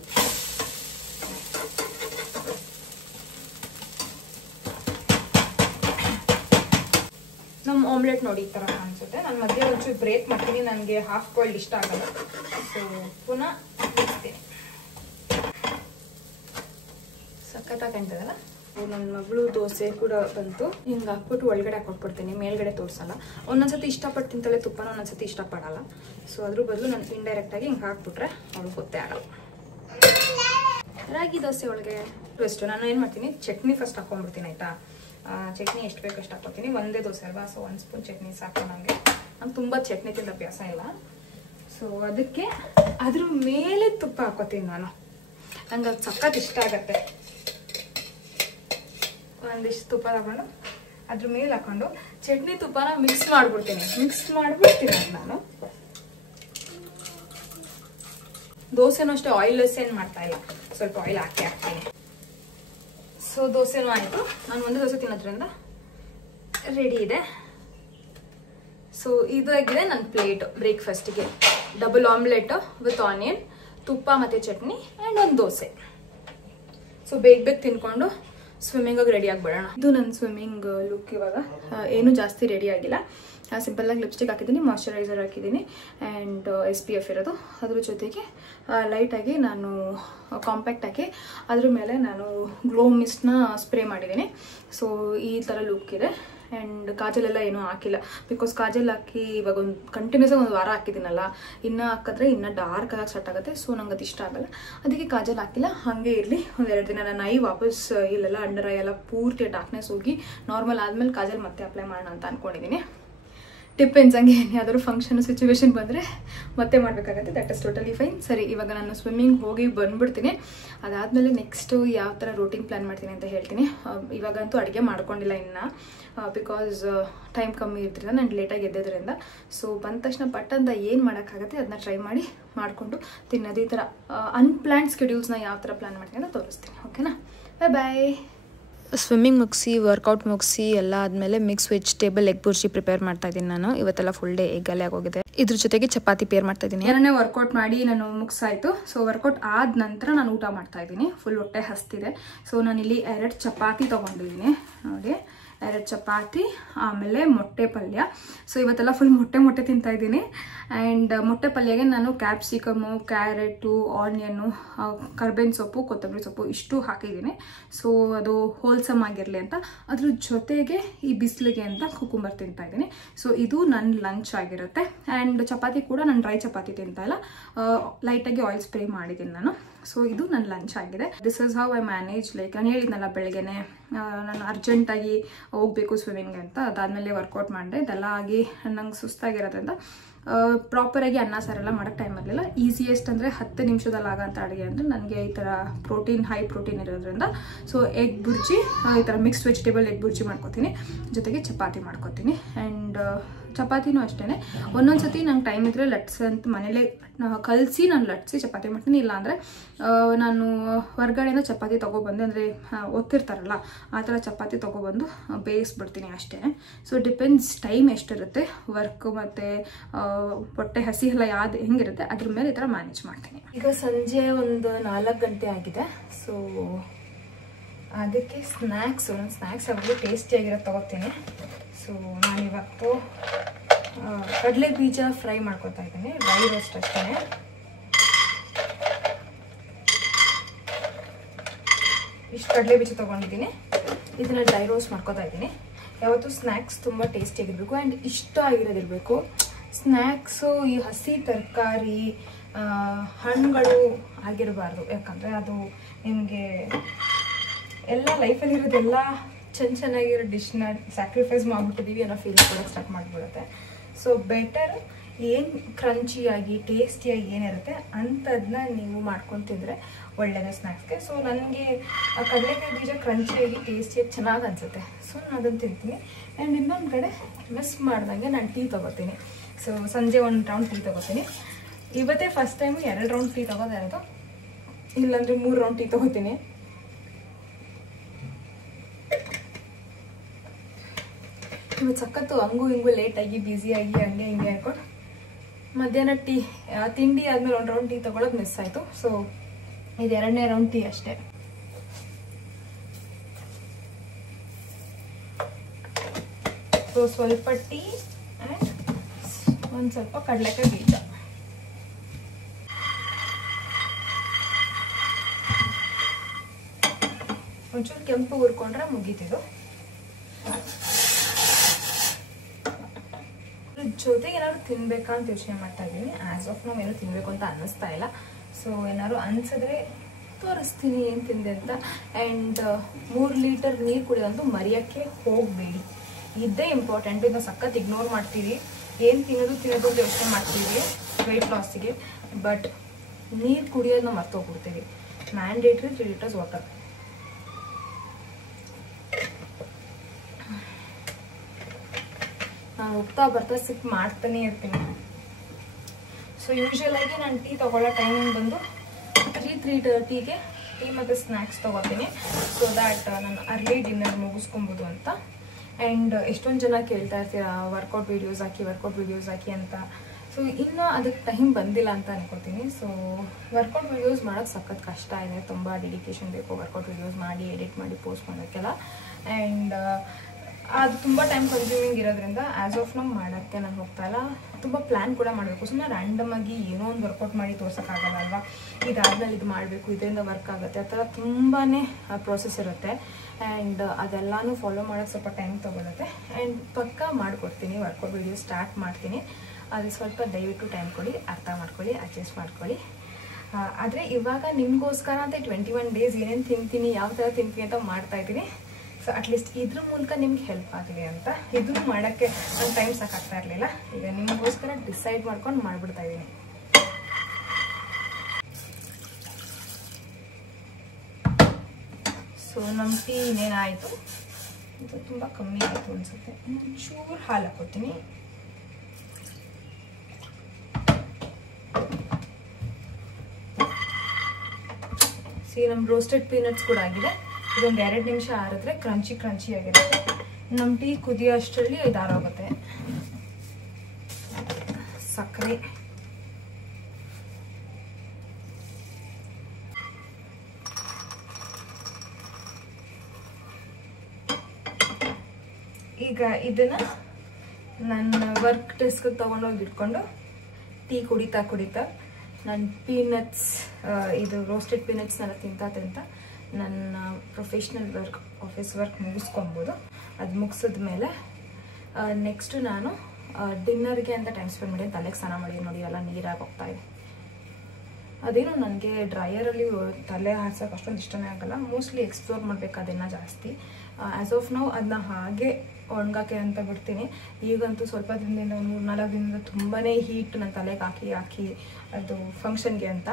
ನಮ್ಮ ಆಮ್ಲೆಟ್ ನೋಡಿ ಈ ಥರ ಕಾಣಿಸುತ್ತೆ. ನಾನು ಮಧ್ಯೆ ಒಂಚೂರು ಬ್ರೇಕ್ ಮಾಡ್ತೀನಿ, ನನಗೆ ಹಾಫ್ ಬಾಯ್ಲ್ಡ್ ಇಷ್ಟ ಆಗಲ್ಲ. ಸೊ ಪುನಃ ಬೇಯಿಸ್ತೀನಿ. ಸಖತ್ತಾಗಿ ಕಾಣ್ತದಲ್ಲ. ನನ್ನ ಮಗಳು ದೋಸೆ ಕೂಡ ಬಂತು. ಹಿಂಗೆ ಹಾಕ್ಬಿಟ್ಟು ಒಳಗಡೆ ಹಾಕೊಟ್ಬಿಡ್ತೀನಿ, ಮೇಲ್ಗಡೆ ತೋರಿಸಲ್ಲ. ಒಂದೊಂದ್ಸತಿ ಇಷ್ಟಪಟ್ಟು ತಿಂತಾಳೆ ತುಪ್ಪನ, ಒಂದೊಂದ್ಸತಿ ಇಷ್ಟಪಡಲ್ಲ. ಸೊ ಅದ್ರ ಬದಲು ನಾನು ಇಂಡೈರೆಕ್ಟಾಗಿ ಹಿಂಗೆ ಹಾಕ್ಬಿಟ್ರೆ ಅವಳು ಗೊತ್ತೇ ಆಗಲ್ಲ. ರಾಗಿ ದೋಸೆ ಒಳಗೆ ಟೇಸ್ಟು ನಾನು ಏನು ಮಾಡ್ತೀನಿ, ಚಟ್ನಿ ಫಸ್ಟ್ ಹಾಕೊಂಡ್ಬಿಡ್ತೀನಿ ಆಯಿತಾ. ಚಟ್ನಿ ಎಷ್ಟು ಬೇಕು ಅಷ್ಟು ಹಾಕೋತೀನಿ, ಒಂದೇ ದೋಸೆ ಅಲ್ವಾ. ಸೊ 1 ಸ್ಪೂನ್ ಚಟ್ನಿ ಸಾಕು ನನಗೆ. ನಾನು ತುಂಬ ಚಟ್ನಿ ತಿಂದ ಅಭ್ಯಾಸ ಇಲ್ಲ. ಸೊ ಅದಕ್ಕೆ ಅದ್ರ ಮೇಲೆ ತುಪ್ಪ ಹಾಕೋತೀನಿ ನಾನು, ನಂಗೆ ಅದು ಸಖತ್ ಇಷ್ಟ ಆಗತ್ತೆ. ಒಂದಿಷ್ಟು ತುಪ್ಪ ತಗೊಂಡು ಅದ್ರ ಮೇಲೆ ಹಾಕೊಂಡು ಚಟ್ನಿ ತುಪ್ಪನ ಮಿಕ್ಸ್ ಮಾಡಿಬಿಡ್ತೀನಿ ನಾನು. ದೋಸೆನೂ ಅಷ್ಟೇ ಆಯಿಲ್ಲೆಸ್ ಏನು ಮಾಡ್ತಾ ಇಲ್ಲ, ಸ್ವಲ್ಪ ಆಯಿಲ್ ಹಾಕ್ತೀನಿ. ಸೊ ದೋಸೆನೂ ಆಯಿತು, ನಾನು ಒಂದೇ ದೋಸೆ ತಿನ್ನೋದ್ರಿಂದ ರೆಡಿ ಇದೆ. ಸೊ ಇದಾಗಿದೆ ನನ್ನ ಪ್ಲೇಟ್ ಬ್ರೇಕ್ಫಾಸ್ಟಿಗೆ. ಡಬಲ್ ಆಮ್ಲೆಟ್ ವಿತ್ ಆನಿಯನ್, ತುಪ್ಪ ಮತ್ತು ಚಟ್ನಿ ಆ್ಯಂಡ್ ಒಂದು ದೋಸೆ. ಸೊ ಬೇಗ ತಿನ್ಕೊಂಡು ಸ್ವಿಮ್ಮಿಂಗಾಗಿ ರೆಡಿ ಆಗಿಬಿಡೋಣ. ಇದು ನನ್ನ ಸ್ವಿಮ್ಮಿಂಗ್ ಲುಕ್. ಇವಾಗ ಏನೂ ಜಾಸ್ತಿ ರೆಡಿ ಆಗಿಲ್ಲ, ಸಿಂಪಲ್ಲಾಗಿ ಲಿಪ್ಸ್ಟಿಕ್ ಹಾಕಿದ್ದೀನಿ, ಮಾಯ್ಶ್ಚರೈಸರ್ ಹಾಕಿದ್ದೀನಿ ಆ್ಯಂಡ್ SPF ಇರೋದು. ಅದ್ರ ಜೊತೆಗೆ ಲೈಟಾಗಿ ನಾನು ಕಾಂಪ್ಯಾಕ್ಟ್ ಹಾಕಿ ಅದ್ರ ಮೇಲೆ ನಾನು ಗ್ಲೋ ಮಿಸ್ಟ್ನ ಸ್ಪ್ರೇ ಮಾಡಿದ್ದೀನಿ. ಸೊ ಈ ಥರ ಲುಕ್ ಇದೆ. ಆ್ಯಂಡ್ ಕಾಜಲೆಲ್ಲ ಏನೂ ಹಾಕಿಲ್ಲ, ಬಿಕಾಸ್ ಕಾಜಲ್ ಹಾಕಿ ಇವಾಗ ಕಂಟಿನ್ಯೂಸ್ ಆಗಿ 1 ವಾರ ಹಾಕಿದ್ದೀನಲ್ಲ, ಇನ್ನೂ ಹಾಕಿದ್ರೆ ಇನ್ನೂ ಡಾರ್ಕ್ ಆಗಿ ಸ್ಟಾರ್ಟ್ ಆಗುತ್ತೆ. ಸೊ ನಂಗೆ ಅದು ಇಷ್ಟ ಆಗಲ್ಲ, ಅದಕ್ಕೆ ಕಾಜಲ್ ಹಾಕಿಲ್ಲ. ಹಾಗೆ ಇರಲಿ, 1-2 ದಿನ ನನ್ನ ಐ ವಾಪಸ್ ಇಲ್ಲೆಲ್ಲ ಅಂಡರ್ ಐ ಎಲ್ಲ ಪೂರ್ತಿ ಡಾರ್ಕ್ನೆಸ್ ಹೋಗಿ ನಾರ್ಮಲ್ ಆದಮೇಲೆ ಕಾಜಲ್ ಮತ್ತೆ ಅಪ್ಲೈ ಮಾಡೋಣ ಅಂತ ಅಂದ್ಕೊಂಡಿದ್ದೀನಿ. ಡಿಪೆಂಡ್ಸ್, ಹಂಗೆ ಯಾವ್ದಾದ್ರು ಫಂಕ್ಷನ್ ಸಿಚುವೇಶನ್ ಬಂದರೆ ಮತ್ತೆ ಮಾಡಬೇಕಾಗತ್ತೆ. That is totally fine. ಸರಿ, ಇವಾಗ ನಾನು ಸ್ವಿಮ್ಮಿಂಗ್ ಹೋಗಿ ಬಂದ್ಬಿಡ್ತೀನಿ. ಅದಾದಮೇಲೆ ನೆಕ್ಸ್ಟು ಯಾವ ಥರ ರೂಟೀನ್ ಪ್ಲ್ಯಾನ್ ಮಾಡ್ತೀನಿ ಅಂತ ಹೇಳ್ತೀನಿ. ಇವಾಗಂತೂ ಅಡುಗೆ ಮಾಡ್ಕೊಂಡಿಲ್ಲ ಇನ್ನು, ಬಿಕಾಸ್ ಟೈಮ್ ಕಮ್ಮಿ ಇರ್ತಿಲ್ಲ, ನಾನು ಲೇಟಾಗಿ ಎದ್ದಿದ್ದರಿಂದ. ಸೊ ಬಂದ ತಕ್ಷಣ ಪಟ್ ಅಂತ ಏನು ಮಾಡೋಕ್ಕಾಗತ್ತೆ ಅದನ್ನ ಟ್ರೈ ಮಾಡಿಕೊಂಡು ತಿನ್ನೋದು. ಈ ಥರ ಅನ್ಪ್ಲ್ಯಾನ್ಡ್ ಸ್ಕೆಡ್ಯೂಲ್ಸ್ನ ಯಾವ ಥರ ಪ್ಲ್ಯಾನ್ ಮಾಡ್ತೀನಿ ಅಂತ ತೋರಿಸ್ತೀನಿ. ಓಕೆನಾ, ಬಾಯ್. ಸ್ವಿಮ್ಮಿಂಗ್ ಮುಗಿಸಿ ವರ್ಕೌಟ್ ಮುಗಿಸಿ ಎಲ್ಲ ಆದಮೇಲೆ mix vegetable egg bhurji prepare ಮಾಡ್ತಾ ಇದ್ದೀನಿ ನಾನು. ಇವತ್ತೆಲ್ಲ ಫುಲ್ ಡೇ ಎಗ್ಗಲ್ಲೇ ಆಗೋಗಿದೆ. ಇದ್ರ ಜೊತೆಗೆ ಚಪಾತಿ ಪೇರ್ ಮಾಡ್ತಾ ಇದ್ದೀನಿ. ಎರಡನೇ ವರ್ಕೌಟ್ ಮಾಡಿ ನಾನು ಮುಗಿಸಾಯ್ತು. ಸೊ ವರ್ಕೌಟ್ ಆದ ನಂತರ ನಾನು ಊಟ ಮಾಡ್ತಾ ಇದ್ದೀನಿ. ಫುಲ್ ಹೊಟ್ಟೆ ಹಸ್ತಿದೆ. ಸೊ ನಾನಿಲ್ಲಿ 2 ಚಪಾತಿ ತೊಗೊಂಡಿದ್ದೀನಿ ನೋಡಿ, 2 ಚಪಾತಿ, ಆಮೇಲೆ ಮೊಟ್ಟೆ ಪಲ್ಯ. ಸೊ ಇವತ್ತೆಲ್ಲ ಫುಲ್ ಮೊಟ್ಟೆ ತಿಂತಾ ಇದ್ದೀನಿ. ಆ್ಯಂಡ್ ಮೊಟ್ಟೆ ಪಲ್ಯಗೆ ನಾನು ಕ್ಯಾಪ್ಸಿಕಮು, ಕ್ಯಾರೆಟು, ಆನಿಯನ್ನು, ಕರ್ಬೇವಿನ ಸೊಪ್ಪು, ಕೊತ್ತಂಬರಿ ಸೊಪ್ಪು ಇಷ್ಟು ಹಾಕಿದ್ದೀನಿ. ಸೊ ಅದು ಹೋಲ್ಸಮ್ ಆಗಿರಲಿ ಅಂತ. ಅದ್ರ ಜೊತೆಗೆ ಈ ಬಿಸಿಲಿಗೆ ಅಂತ ಕುಕುಂಬರ್ ತಿಂತಾ ಇದ್ದೀನಿ. ಸೊ ಇದು ನನ್ನ ಲಂಚ್ ಆಗಿರುತ್ತೆ. ಆ್ಯಂಡ್ ಚಪಾತಿ ಕೂಡ ನಾನು ಡ್ರೈ ಚಪಾತಿ ತಿಂತಾ ಇಲ್ಲ, ಲೈಟಾಗಿ ಆಯಿಲ್ ಸ್ಪ್ರೇ ಮಾಡಿದ್ದೀನಿ ನಾನು. ಸೊ ಇದು ನನ್ನ ಲಂಚ್ ಆಗಿದೆ. This is how I manage. Like ನಾನು ಹೇಳಿದ್ನಲ್ಲ ಬೆಳಗ್ಗೆನೆ ನಾನು ಅರ್ಜೆಂಟಾಗಿ ಹೋಗಬೇಕು ಸ್ವಿಮ್ಮಿಂಗ್ ಅಂತ, ಅದಾದಮೇಲೆ ವರ್ಕೌಟ್ ಮಾಡಿದೆ. ಇದೆಲ್ಲ ಆಗಿ ನಂಗೆ ಸುಸ್ತಾಗಿರೋದ್ರಿಂದ ಪ್ರಾಪರಾಗಿ ಅನ್ನ ಸಾರೆಲ್ಲ ಮಾಡೋಕ್ಕೆ ಟೈಮ್ ಇರಲಿಲ್ಲ. ಈಸಿಯೆಸ್ಟ್ ಅಂದರೆ 10 ನಿಮಿಷದಲ್ಲಿ ಆಗೋಂಥ ಅಡುಗೆ ಅಂದರೆ ನನಗೆ ಈ ಥರ ಹೈ ಪ್ರೋಟೀನ್ ಇರೋದ್ರಿಂದ ಸೊ ಎಗ್ ಬುರ್ಜಿ, ಈ ಥರ ಮಿಕ್ಸ್ಡ್ ವೆಜಿಟೇಬಲ್ ಎಗ್ ಬುರ್ಜಿ ಮಾಡ್ಕೊತೀನಿ, ಜೊತೆಗೆ ಚಪಾತಿ ಮಾಡ್ಕೊತೀನಿ. ಆ್ಯಂಡ್ ಚಪಾತಿನೂ ಅಷ್ಟೇ, ಒಂದೊಂದು ಸತಿ ನಂಗೆ ಟೈಮ್ ಇದ್ದರೆ ಲಟ್ಸಿ ಅಂತ ಮನೇಲೇ ಕಲಸಿ ನಾನು ಲಟ್ಸಿ ಚಪಾತಿ ಮಾಡ್ತೀನಿ. ಇಲ್ಲಾಂದರೆ ನಾನು ಹೊರಗಡೆಯಿಂದ ಚಪಾತಿ ತೊಗೊಬಂದು, ಅಂದರೆ ಒತ್ತಿರ್ತಾರಲ್ಲ ಆ ಥರ ಚಪಾತಿ ತೊಗೊಬಂದು ಬೇಯಿಸ್ಬಿಡ್ತೀನಿ ಅಷ್ಟೇ. ಸೊ ಡಿಪೆಂಡ್ಸ್ ಟೈಮ್ ಎಷ್ಟಿರುತ್ತೆ, ವರ್ಕ್ ಮತ್ತು ಹೊಟ್ಟೆ ಹಸಿ ಎಲ್ಲ ಯಾವ್ದು ಹೆಂಗಿರುತ್ತೆ ಅದ್ರ ಮೇಲೆ ಈ ಥರ ಮ್ಯಾನೇಜ್ ಮಾಡ್ತೀನಿ. ಈಗ ಸಂಜೆ ಒಂದು 4 ಗಂಟೆ ಆಗಿದೆ. ಸೊ ಅದಕ್ಕೆ ಸ್ನ್ಯಾಕ್ಸ್ ಅವಾಗ ಟೇಸ್ಟಿಯಾಗಿರೋದು ತೊಗೋತೀನಿ. ಸೊ ನಾನಿವತ್ತು ಕಡಲೆ ಬೀಜ ಫ್ರೈ ಮಾಡ್ಕೊತಾ ಇದ್ದೀನಿ, ಡ್ರೈ ರೋಸ್ಟ್ ಅಷ್ಟೇ. ಇಷ್ಟು ಕಡಲೆ ಬೀಜ ತೊಗೊಂಡಿದ್ದೀನಿ, ಇದನ್ನು ಡ್ರೈ ರೋಸ್ಟ್ ಮಾಡ್ಕೊತಾ ಇದ್ದೀನಿ. ಯಾವತ್ತೂ ಸ್ನ್ಯಾಕ್ಸ್ ತುಂಬ ಟೇಸ್ಟಿಯಾಗಿರಬೇಕು ಆ್ಯಂಡ್ ಇಷ್ಟ ಆಗಿರೋದಿರಬೇಕು. ಸ್ನ್ಯಾಕ್ಸು ಈ ಹಸಿ ತರಕಾರಿ ಹಣ್ಣುಗಳು ಆಗಿರಬಾರ್ದು. ಯಾಕಂದರೆ ಅದು ನಿಮಗೆ ಎಲ್ಲ ಲೈಫಲ್ಲಿ ಇರೋದೆಲ್ಲ ಚೆನ್ನಾಗಿರೋ ಡಿಶ್ನ ಸ್ಯಾಕ್ರಿಫೈಸ್ ಮಾಡಿಬಿಟ್ಟಿದ್ದೀವಿ ಅನ್ನೋ ಫೀಲಿಂಗ್ ಕೂಡ ಸ್ಟಾರ್ಟ್ ಮಾಡಿಬಿಡುತ್ತೆ. ಸೊ ಬೆಟರ್ ಏನು ಕ್ರಂಚಿಯಾಗಿ ಟೇಸ್ಟಿಯಾಗಿ ಏನಿರುತ್ತೆ ಅಂಥದನ್ನ ನೀವು ಮಾಡ್ಕೊಂಡು ತಿಂದರೆ ಒಳ್ಳೆಯದು ಸ್ನ್ಯಾಕ್ಸ್ಗೆ. ಸೊ ನನಗೆ ಕಡಲೆಕಾಯಿ ಬೀಜ ಕ್ರಂಚಿಯಾಗಿ ಟೇಸ್ಟಿಯಾಗಿ ಚೆನ್ನಾಗಿ ಅನಿಸುತ್ತೆ. ಸೊ ನಾನು ಅದನ್ನು ತಿಂತೀನಿ. ಆ್ಯಂಡ್ ಇನ್ನೊಂದು ಕಡೆ ಮಿಸ್ ಮಾಡ್ದಂಗೆ ನಾನು ಟೀ ತೊಗೋತೀನಿ. ಸೊ ಸಂಜೆ 1 ರೌಂಡ್ ಟೀ ತೊಗೋತೀನಿ. ಇವತ್ತೇ ಫಸ್ಟ್ ಟೈಮು 2 ರೌಂಡ್ ಟೀ ತೊಗೋದಿರೋದು, ಇಲ್ಲಾಂದರೆ 3 ರೌಂಡ್ ಟೀ ತೊಗೋತೀನಿ. ಇವತ್ತು ಸಖತ್ತು ಹಂಗೂ ಹಿಂಗೂ ಲೇಟಾಗಿ ಬ್ಯುಸಿಯಾಗಿ ಹಂಗೆ ಹಿಂಗೆ ಹಾಕೊಂಡು ಮಧ್ಯಾಹ್ನ ಟೀ ತಿಂಡಿ ಆದಮೇಲೆ 1 ರೌಂಡ್ ಟೀ ತೊಗೊಳೋದು ಮಿಸ್ ಆಯಿತು. ಸೊ ಇದು 2ನೇ ರೌಂಡ್ ಟೀ ಅಷ್ಟೇ. ಸೊ ಸ್ವಲ್ಪ ಟೀ ಆ್ಯಂಡ್ ಒಂದು ಸ್ವಲ್ಪ ಕಡಲೆಕಾಯಿ ಬೀಜ. ಒಂಚೂರು ಕೆಂಪು ಹುರ್ಕೊಂಡ್ರೆ ಮುಗೀತಿದ್ದು. ಜೊತೆಗೆ ಏನಾದ್ರು ತಿನ್ಬೇಕಾ ಅಂತ ಯೋಚನೆ ಮಾಡ್ತಾ ಇದ್ದೀನಿ. ಆಸ್ ಆಫ್ ನಾವು ಏನೋ ತಿನ್ಬೇಕು ಅಂತ ಅನ್ನಿಸ್ತಾ ಇಲ್ಲ. ಸೊ ಏನಾದ್ರು ಅನ್ಸಿದ್ರೆ ತೋರಿಸ್ತೀನಿ ಏನು ತಿಂದೆ ಅಂತ. ಆ್ಯಂಡ್ 3 ಲೀಟರ್ ನೀರು ಕುಡಿಯೋದಂತೂ ಮರೆಯೋಕ್ಕೆ ಹೋಗಬೇಡಿ. ಇದೇ ಇಂಪಾರ್ಟೆಂಟ್. ಇದನ್ನ ಸಖತ್ ಇಗ್ನೋರ್ ಮಾಡ್ತೀವಿ. ಏನು ತಿನ್ನೋದು ಅಂತ ಯೋಚನೆ ಮಾಡ್ತೀವಿ ವೆಯ್ಟ್ ಲಾಸಿಗೆ. ಬಟ್ ನೀರು ಕುಡಿಯೋದನ್ನ ಮರ್ತೋಗ್ಬಿಡ್ತೀವಿ. Mandatory 3 litres water. ನಾನು ಹೋಗ್ತಾ ಬರ್ತಾ ಸಿಪ್ ಮಾಡ್ತಾನೆ ಇರ್ತೀನಿ. ಸೊ ಯೂಶುವಲ್ ಆಗಿ ನಾನು ಟೀ ತೊಗೊಳ್ಳೋ ಟೈಮಿಂಗ್ ಬಂದು 3:30ಗೆ ಟೀ ಮತ್ತು ಸ್ನ್ಯಾಕ್ಸ್ ತೊಗೋತೀನಿ. ಸೊ ದ್ಯಾಟ್ ನಾನು ಅರ್ಲಿ ಡಿನ್ನರ್ ಮುಗಿಸ್ಕೊಬೋದು ಅಂತ. ಆ್ಯಂಡ್ ಎಷ್ಟೊಂದು ಜನ ಕೇಳ್ತಾ ಇರ್ತೀರಾ ವರ್ಕೌಟ್ ವೀಡಿಯೋಸ್ ಹಾಕಿ ಅಂತ. ಸೊ ಇನ್ನೂ ಅದಕ್ಕೆ ಟೈಮ್ ಬಂದಿಲ್ಲ ಅಂತ ಅನ್ಕೋತೀನಿ. ಸೊ ವರ್ಕೌಟ್ ವೀಡಿಯೋಸ್ ಮಾಡೋಕ್ಕೆ ಸಖತ್ ಕಷ್ಟ ಇದೆ. ತುಂಬ ಡೆಡಿಕೇಶನ್ ಬೇಕು ವರ್ಕೌಟ್ ವೀಡಿಯೋಸ್ ಮಾಡಿ ಎಡಿಟ್ ಮಾಡಿ ಪೋಸ್ಟ್ ಮಾಡೋಕ್ಕೆಲ್ಲ. ಆ್ಯಂಡ್ ಅದು ತುಂಬ ಟೈಮ್ ಕನ್ಸ್ಯೂಮಿಂಗ್ ಇರೋದ್ರಿಂದ ಆ್ಯಸ್ ಆಫ್ ನಾವು ಮಾಡೋಕ್ಕೆ ನಾನು ಹೋಗ್ತಾ ಇಲ್ಲ. ತುಂಬ ಪ್ಲ್ಯಾನ್ ಕೂಡ ಮಾಡಬೇಕು. ಸುಮ್ಮನೆ ರ್ಯಾಂಡಮ್ ಆಗಿ ಏನೋ ಒಂದು ವರ್ಕೌಟ್ ಮಾಡಿ ತೋರ್ಸೋಕ್ಕಾಗಲ್ಲ ಅಲ್ವಾ. ಇದಾದ್ಮೇಲೆ ಇದು ಮಾಡಬೇಕು, ಇದರಿಂದ ವರ್ಕ್ ಆಗುತ್ತೆ, ಆ ಥರ ತುಂಬಾ ಪ್ರೋಸೆಸ್ ಇರುತ್ತೆ. ಆ್ಯಂಡ್ ಅದೆಲ್ಲನೂ ಫಾಲೋ ಮಾಡೋಕ್ಕೆ ಸ್ವಲ್ಪ ಟೈಮ್ ತೊಗೊಳುತ್ತೆ. ಆ್ಯಂಡ್ ಪಕ್ಕ ಮಾಡಿಕೊಡ್ತೀನಿ, ವರ್ಕೌಟ್ ವೀಡಿಯೋ ಸ್ಟಾರ್ಟ್ ಮಾಡ್ತೀನಿ. ಅದು ಸ್ವಲ್ಪ ದಯವಿಟ್ಟು ಟೈಮ್ ಕೊಡಿ, ಅರ್ಥ ಮಾಡ್ಕೊಳ್ಳಿ, ಅಡ್ಜಸ್ಟ್ ಮಾಡ್ಕೊಳ್ಳಿ. ಆದರೆ ಇವಾಗ ನಿಮಗೋಸ್ಕರ ಅಂತ 21 ಡೇಸ್ ಏನೇನು ತಿಂತೀನಿ, ಯಾವ ಥರ ತಿಂತೀನಿ ಅಂತ ಮಾಡ್ತಾಯಿದ್ದೀನಿ. ಸೊ ಅಟ್ಲೀಸ್ಟ್ ಇದ್ರ ಮೂಲಕ ನಿಮ್ಗೆ ಹೆಲ್ಪ್ ಆಗಲಿ ಅಂತ. ಇದನ್ನು ಮಾಡೋಕ್ಕೆ ನನ್ನ ಟೈಮ್ ಸಾಕಾಗ್ತಾ ಇರಲಿಲ್ಲ. ಈಗ ನಿಮಗೋಸ್ಕರ ಡಿಸೈಡ್ ಮಾಡ್ಕೊಂಡು ಮಾಡಿಬಿಡ್ತಾ ಇದ್ದೀನಿ. ಸೊ ನಮ್ಮ ಟೀ ಇನ್ನೇನಾಯಿತು, ಇದು ತುಂಬ ಕಮ್ಮಿ ಆಯಿತು ಅನಿಸುತ್ತೆ. ಚೂರು ಹಾಲು ಹಾಕೋತೀನಿ. ನಮ್ಮ ರೋಸ್ಟೆಡ್ ಪೀನಟ್ಸ್ ಕೂಡ ಆಗಿದೆ. ಇದೊಂದು 2 ನಿಮಿಷ ಆರಿದ್ರೆ ಕ್ರಂಚಿ ಆಗಿರುತ್ತೆ. ನಮ್ಮ ಟೀ ಕುದಿಯೋ ಅಷ್ಟರಲ್ಲಿ ಇದಾರೋಗುತ್ತೆ. ಸಕ್ಕರೆ, ಈಗ ಇದನ್ನ ನನ್ನ ವರ್ಕ್ ಡೆಸ್ಕ್ಗೆ ತೊಗೊಂಡೋಗಿ ಇಟ್ಕೊಂಡು ಟೀ ಕುಡಿತಾ ನನ್ನ ಪೀನಟ್ಸ್, ಇದು ರೋಸ್ಟೆಡ್ ಪೀನಟ್ಸ್ನೆಲ್ಲ ತಿಂತ ನನ್ನ ಪ್ರೊಫೆಷ್ನಲ್ ವರ್ಕ್, ಆಫೀಸ್ ವರ್ಕ್ ಮುಗಿಸ್ಕೊಬೋದು. ಅದು ಮುಗಿಸಿದ್ಮೇಲೆ ನೆಕ್ಸ್ಟು ನಾನು ಡಿನ್ನರ್ಗೆ ಅಂತ ಟೈಮ್ ಸ್ಪೆಂಡ್ ಮಾಡಿ ತಲೆಗೆ ಸ್ನಾನ ಮಾಡಿ ನೋಡಿ ಎಲ್ಲ ನೀರಾಗಿ ಹೋಗ್ತಾಯಿದೆ. ಅದೇನು ನನಗೆ ಡ್ರೈಯರಲ್ಲಿ ತಲೆ ಹಾರ್ಸೋಕೆ ಅಷ್ಟೊಂದು ಇಷ್ಟನೇ ಆಗಲ್ಲ. ಮೋಸ್ಟ್ಲಿ ಎಕ್ಸ್ಪ್ಲೋರ್ ಮಾಡಬೇಕು ಅದನ್ನು ಜಾಸ್ತಿ. ಆ್ಯಸ್ ಆಫ್ ನಾವು ಅದನ್ನ ಹಾಗೆ ಒಣಗಾಕೆ ಅಂತ ಬಿಡ್ತೀನಿ. ಈಗಂತೂ ಸ್ವಲ್ಪ ದಿನದಿಂದ 3-4 ದಿನದಿಂದ ತುಂಬಾ ಹೀಟ್ ನನ್ನ ತಲೆಗೆ ಹಾಕಿ ಅದು ಫಂಕ್ಷನ್ಗೆ ಅಂತ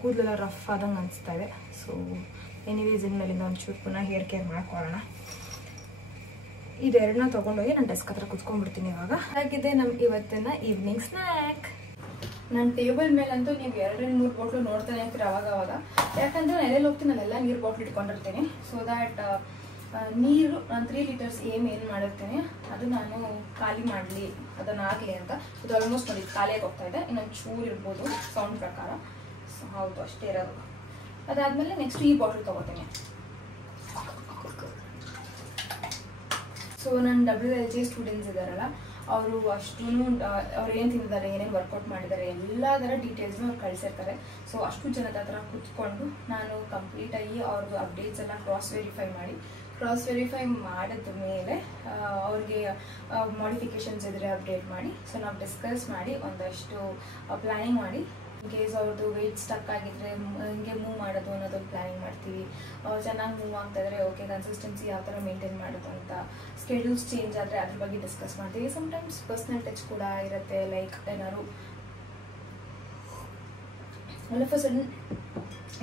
ಕೂದಲೆಲ್ಲ ರಫ್ ಆದಂಗೆ ಅನಿಸ್ತಾ ಇದೆ. ಸೊ ಎನಿವೇಸ್ ಇನ್ಮೇಲಿಂದ ಒಂಚೂರು ಪುನಃ ಹೇರ್ ಕೇರ್ ಮಾಡ್ಕೊಳ್ಳೋಣ. ಇದೆರಡನ್ನ ತೊಗೊಂಡೋಗಿ ನಾನು ಡೆಸ್ಕ್ ಹತ್ರ ಕುತ್ಕೊಂಡ್ಬಿಡ್ತೀನಿ. ಇವಾಗ ಹಾಗಿದೆ ನಮ್ಮ ಇವತ್ತಿನ ಈವ್ನಿಂಗ್ ಸ್ನ್ಯಾಕ್. ನನ್ನ ಟೇಬಲ್ ಮೇಲಂತೂ ನೀವು 2-3 ಬಾಟ್ಲು ನೋಡ್ತಾನೆ ಇರ್ತೀರ ಅವಾಗ. ಯಾಕಂದರೆ ನಾನು ಎಲ್ಲೆಲ್ಲಿ ಹೋಗ್ತೀನಿ ನಾನೆಲ್ಲ ನೀರು ಬಾಟ್ಲು ಇಟ್ಕೊಂಡಿರ್ತೀನಿ. ಸೊ ದ್ಯಾಟ್ ನೀರು ನಾನು 3 ಲೀಟರ್ಸ್ ಏನು ಮಾಡಿರ್ತೀನಿ ಅದು ನಾನು ಖಾಲಿ ಮಾಡಲಿ, ಅದನ್ನಾಗಲಿ ಅಂತ. ಇದು ಆಲ್ಮೋಸ್ಟ್ ನೋಡಿ ಖಾಲಿಯಾಗಿ ಹೋಗ್ತಾ ಇದೆ. ಇನ್ನೊಂದು ಚೂರು ಇರ್ಬೋದು ಸೌಂಡ್ ಪ್ರಕಾರ. ಸೊ ಹೌದು, ಅಷ್ಟೇ ಇರೋದು. ಅದಾದಮೇಲೆ ನೆಕ್ಸ್ಟ್ ಈ ಬಾಟ್ಲ್ ತೊಗೋತೀನಿ. ಸೊ ನನ್ನ WLG ಸ್ಟೂಡೆಂಟ್ಸ್ ಇದ್ದಾರಲ್ಲ, ಅವರು ಅಷ್ಟೂ ಅವ್ರು ಏನು ತಿಂದಿದ್ದಾರೆ, ಏನೇನು ವರ್ಕೌಟ್ ಮಾಡಿದ್ದಾರೆ ಎಲ್ಲದರ ಡೀಟೇಲ್ಸ್ನ ಅವ್ರು ಕಳಿಸಿರ್ತಾರೆ. ಸೊ ಅಷ್ಟು ಜನದ ಹತ್ರ ಕುತ್ಕೊಂಡು ನಾನು ಕಂಪ್ಲೀಟಾಗಿ ಅವ್ರದ್ದು ಅಪ್ಡೇಟ್ಸ್ ಎಲ್ಲ ಕ್ರಾಸ್ ವೆರಿಫೈ ಮಾಡಿದ ಮೇಲೆ ಅವ್ರಿಗೆ ಮಾಡಿಫಿಕೇಷನ್ಸ್ ಇದ್ದರೆ ಅಪ್ಡೇಟ್ ಮಾಡಿ. ಸೊ ನಾವು ಡಿಸ್ಕಸ್ ಮಾಡಿ ಒಂದಷ್ಟು ಪ್ಲ್ಯಾನಿಂಗ್ ಮಾಡಿ ಇನ್ ಕೇಸ್ ಅವ್ರದ್ದು ವೆಯ್ಟ್ ಸ್ಟಕ್ ಆಗಿದ್ರೆ ಹಿಂಗೆ ಮೂವ್ ಮಾಡೋದು ಅನ್ನೋದೊಂದು ಪ್ಲ್ಯಾನಿಂಗ್ ಮಾಡ್ತೀವಿ. ಚೆನ್ನಾಗಿ ಮೂವ್ ಆಗ್ತಾ ಇದ್ರೆ ಓಕೆ, ಕನ್ಸಿಸ್ಟೆನ್ಸಿ ಯಾವ ಥರ ಮೇಂಟೈನ್ ಮಾಡೋದು ಅಂತ. ಸ್ಕೆಡ್ಯೂಲ್ಸ್ ಚೇಂಜ್ ಆದರೆ ಅದ್ರ ಬಗ್ಗೆ ಡಿಸ್ಕಸ್ ಮಾಡ್ತೀವಿ. ಸಮ್ಟೈಮ್ಸ್ ಪರ್ಸ್ನಲ್ ಟಚ್ ಕೂಡ ಇರುತ್ತೆ. ಲೈಕ್ ಏನಾದ್ರು ಆಲ್ ಆಫ್ ಅ ಸಡನ್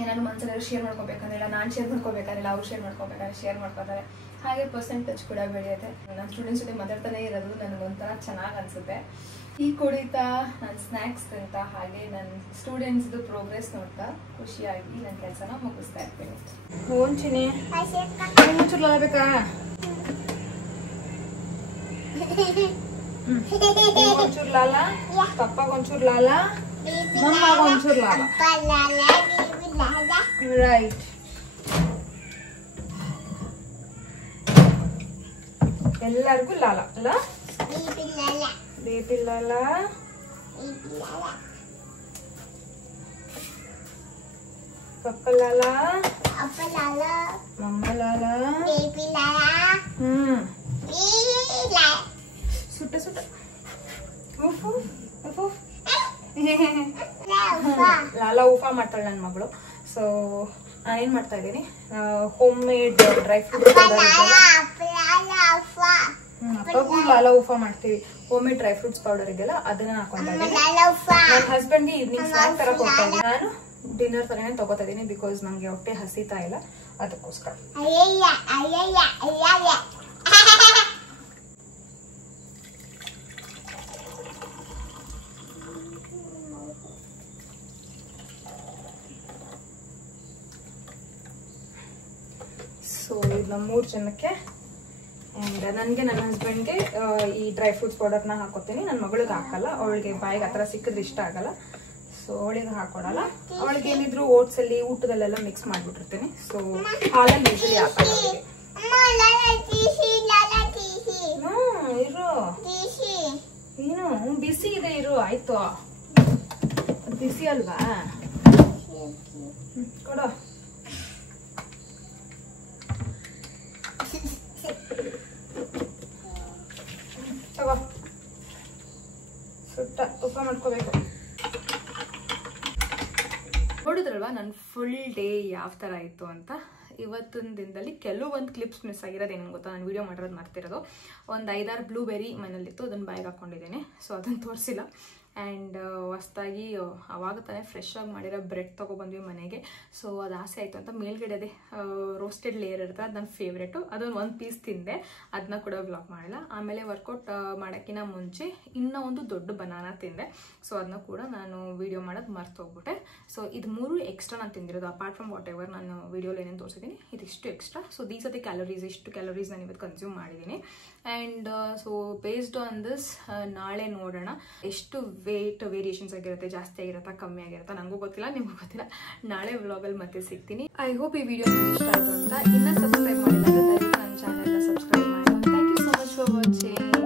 ಏನಾದ್ರು ಮನಸ್ಸಲ್ಲಿ ಶೇರ್ ಮಾಡ್ಕೋಬೇಕಂದ್ರೆ, ಇಲ್ಲ ನಾನು ಶೇರ್ ಮಾಡ್ಕೋಬೇಕಾದ್ರೆ, ಅವ್ರು ಶೇರ್ ಮಾಡ್ಕೋಬೇಕಾದ್ರೆ ಶೇರ್ ಮಾಡ್ಕೋತಾರೆ. ಹಾಗೆ ಪರ್ಸನಲ್ ಟಚ್ ಕೂಡ ಬೆಳೆಯುತ್ತೆ. ನನ್ನ ಸ್ಟೂಡೆಂಟ್ಸ್ ಜೊತೆ ಮಾತಾಡ್ತಾನೆ ಇರೋದು ನನಗೊಂಥರ ಚೆನ್ನಾಗಿ ಅನಿಸುತ್ತೆ. ಟೀ ಕುಡಿತಾ, ನನ್ನ ಸ್ನ್ಯಾಕ್ಸ್ ತಿಂತಾ, ಹಾಗೆ ನನ್ನ ಸ್ಟೂಡೆಂಟ್ಸ್ದು ಪ್ರೋಗ್ರೆಸ್ ನೋಡ್ತಾ ಖುಷಿಯಾಗಿ ನನ್ನ ಕೆಲಸನ ಮುಗಿಸ್ತಾ ಇರ್ತೀನಿ. ಓಂಚಿನಿ ಒಂಚೂರು ಬೇಕಾ? ಒಂಚೂರು ಲಾಲ, ಪಪ್ಪಗೊಂಚೂರು ಲಾಲ, ಮಮ್ಮಗೊಂಚೂರು ಲಾಲ. ರೈಟ್. ಎಲ್ಲರಿಗೂ ಲಾಲ ಅಲ್ಲ? ಬೇಬಿ ಲಾಲ, ಪಪ್ಪ ಲಾಲ, ಮಮ್ಮ ಲಾಲ. ಸುಟ್ಟ ಸುಟ್ಟ ಲಾಲ ಊಫಾ ಮಾಡ್ತಾಳೆ ನನ್ನ ಮಗಳು. ಸೊ ನಾನೇನ್ ಮಾಡ್ತಾ ಇದ್ದೀನಿ, ಹೋಮ್ ಮೇಡ್ ಡ್ರೈ ಫ್ರೂಟ್ಸ್ ಅಪ್ಪಗೂ ಲಾಲ ಊಫಾ ಮಾಡ್ತೀವಿ. Home made dry fruits powder ಇದೆಯಲ್ಲ ಅದನ್ನ ಹಾಕೊಂತಾ ಇದ್ದೀನಿ. ನನ್ನ ಹಸ್ಬೆಂಡ್ಗೆ ಈವ್ನಿಂಗ್ ಸ್ನಾಕ್ ತರ ಕೊಡ್ತಾ ಇದ್ದೀನಿ. ನಾನು ಡಿನ್ನರ್ ತರನೇ ತಗೋತಾ ಇದೀನಿ ಬಿಕಾಸ್ ನಂಗೆ ಹೊಟ್ಟೆ ಹಸಿತಾ ಇಲ್ಲ, ಅದಕ್ಕೋಸ್ಕರ. ಸೊ ಇದು ನಮ್ಮ 3 ಜನಕ್ಕೆ. ಆ್ಯಂಡ್ ನನಗೆ ನನ್ನ ಹಸ್ಬೆಂಡ್ಗೆ ಈ ಡ್ರೈ ಫ್ರೂಟ್ಸ್ ಪೌಡರ್ನ ಹಾಕೋತೀನಿ. ನನ್ನ ಮಗಳಿಗೆ ಹಾಕಲ್ಲ, ಅವಳಿಗೆ ಬಾಯಿಗೆ ಆ ಥರ ಸಿಕ್ಕಿದ್ರೆ ಇಷ್ಟ ಆಗಲ್ಲ. ಸೊ ಅವಳಿಗೆ ಹಾಕೊಡಲ್ಲ. ಅವಳಿಗೆ ಏನಿದ್ರು ಓಟ್ಸಲ್ಲಿ ಊಟದಲ್ಲೆಲ್ಲ ಮಿಕ್ಸ್ ಮಾಡಿಬಿಟ್ಟಿರ್ತೀನಿ. ಸೊ ಹಾಲಲ್ಲಿ ಯೂಶಲಿ ಹಾಕಲ್ಲ ಅವಳಿಗೆ. ಇರು, ಏನು ಬಿಸಿ ಇದೆ, ಇರು. ಆಯ್ತು, ಬಿಸಿ ಅಲ್ವಾ? ಕೊಡು. ತಗೋ, ಸುಟ್ಟ ತುಪ್ಪ ಮಾಡ್ಕೋಬೇಕು. ನೋಡಿದ್ರಲ್ವಾ ನನ್ನ ಫುಲ್ ಡೇ ಯಾವ ಥರ ಇತ್ತು ಅಂತ. ಇವತ್ತಿನ ದಿನದಲ್ಲಿ ಕೆಲವೊಂದು ಕ್ಲಿಪ್ಸ್ ಮಿಸ್ ಆಗಿರೋದು ಏನು ಗೊತ್ತಾ, ನಾನು ವೀಡಿಯೋ ಮಾಡಿರೋದು ಮಾಡ್ತಿರೋದು. ಒಂದು 5-6 ಬ್ಲೂಬೆರಿ ಮನೇಲಿತ್ತು, ಅದನ್ನು ಬಾಯಿಗೆ ಹಾಕ್ಕೊಂಡಿದ್ದೀನಿ. ಸೊ ಅದನ್ನು ತೋರಿಸಿಲ್ಲ. ಆ್ಯಂಡ್ ಹೊಸ್ದಾಗಿ ಅವಾಗ ತಾನೇ ಫ್ರೆಶ್ ಆಗಿ ಮಾಡಿರೋ ಬ್ರೆಡ್ ತೊಗೊಬಂದ್ವಿ ಮನೆಗೆ. ಸೊ ಅದು ಆಸೆ ಆಯಿತು ಅಂತ ಮೇಲ್ಗಡೆ ಅದೇ ರೋಸ್ಟೆಡ್ ಲೇಯರ್ ಇರುತ್ತೆ, ಅದು ನನ್ನ ಫೇವ್ರೇಟು. ಅದೊಂದು 1 ಪೀಸ್ ತಿಂದೆ, ಅದನ್ನ ಕೂಡ ವ್ಲಾಗ್ ಮಾಡಿಲ್ಲ. ಆಮೇಲೆ ವರ್ಕೌಟ್ ಮಾಡೋಕ್ಕಿಂತ ಮುಂಚೆ ಇನ್ನೂ ಒಂದು ದೊಡ್ಡ ಬನಾನಾ ತಿಂದೆ. ಸೊ ಅದನ್ನ ಕೂಡ ನಾನು ವೀಡಿಯೋ ಮಾಡೋದು ಮರ್ತೋಗ್ಬಿಟ್ಟೆ. ಸೊ ಇದು 3 ಎಕ್ಸ್ಟ್ರಾ ನಾನು ತಿಂದಿರೋದು, ಅಪಾರ್ಟ್ ಫ್ರಮ್ ವಾಟ್ ಎವರ್ ನಾನು ವೀಡಿಯೋಲಿ ಏನೇನು ತೋರಿಸಿದ್ದೀನಿ ಇದಿಷ್ಟು extra. So these are the calories, ಇಷ್ಟು ಕ್ಯಾಲೋರೀಸ್ ನಾನು ಇವತ್ತು ಕನ್ಸ್ಯೂಮ್ ಮಾಡಿದ್ದೀನಿ. And so based on this ನಾಳೆ ನೋಡೋಣ ಎಷ್ಟು ವೇಟ್ ವೇರಿಯೇಷನ್ಸ್ ಆಗಿರುತ್ತೆ, ಜಾಸ್ತಿ ಆಗಿರುತ್ತಾ ಕಮ್ಮಿ ಆಗಿರುತ್ತಾ ನನಗೂ ಗೊತ್ತಿಲ್ಲ, ನಿಮಗೂ ಗೊತ್ತಿಲ್ಲ. ನಾಳೆ ವ್ಲಾಗಲ್ಲಿ ಮತ್ತೆ ಸಿಗ್ತೀನಿ. ಐ ಹೋಪ್ ಈ ವಿಡಿಯೋ ನಿಮ್ಗೆ ಇಷ್ಟ ಆಯಿತು ಅಂತ. ಇನ್ನೂ ಸಬ್ಸ್ಕ್ರೈಬ್ ಮಾಡಿಲ್ಲ ಅಂದರೆ ದಯವಿಟ್ಟು ನನ್ನ ಚಾನಲ್ನ ಸಬ್ಸ್ಕ್ರೈಬ್ ಮಾಡಿ. Thank you so much for watching.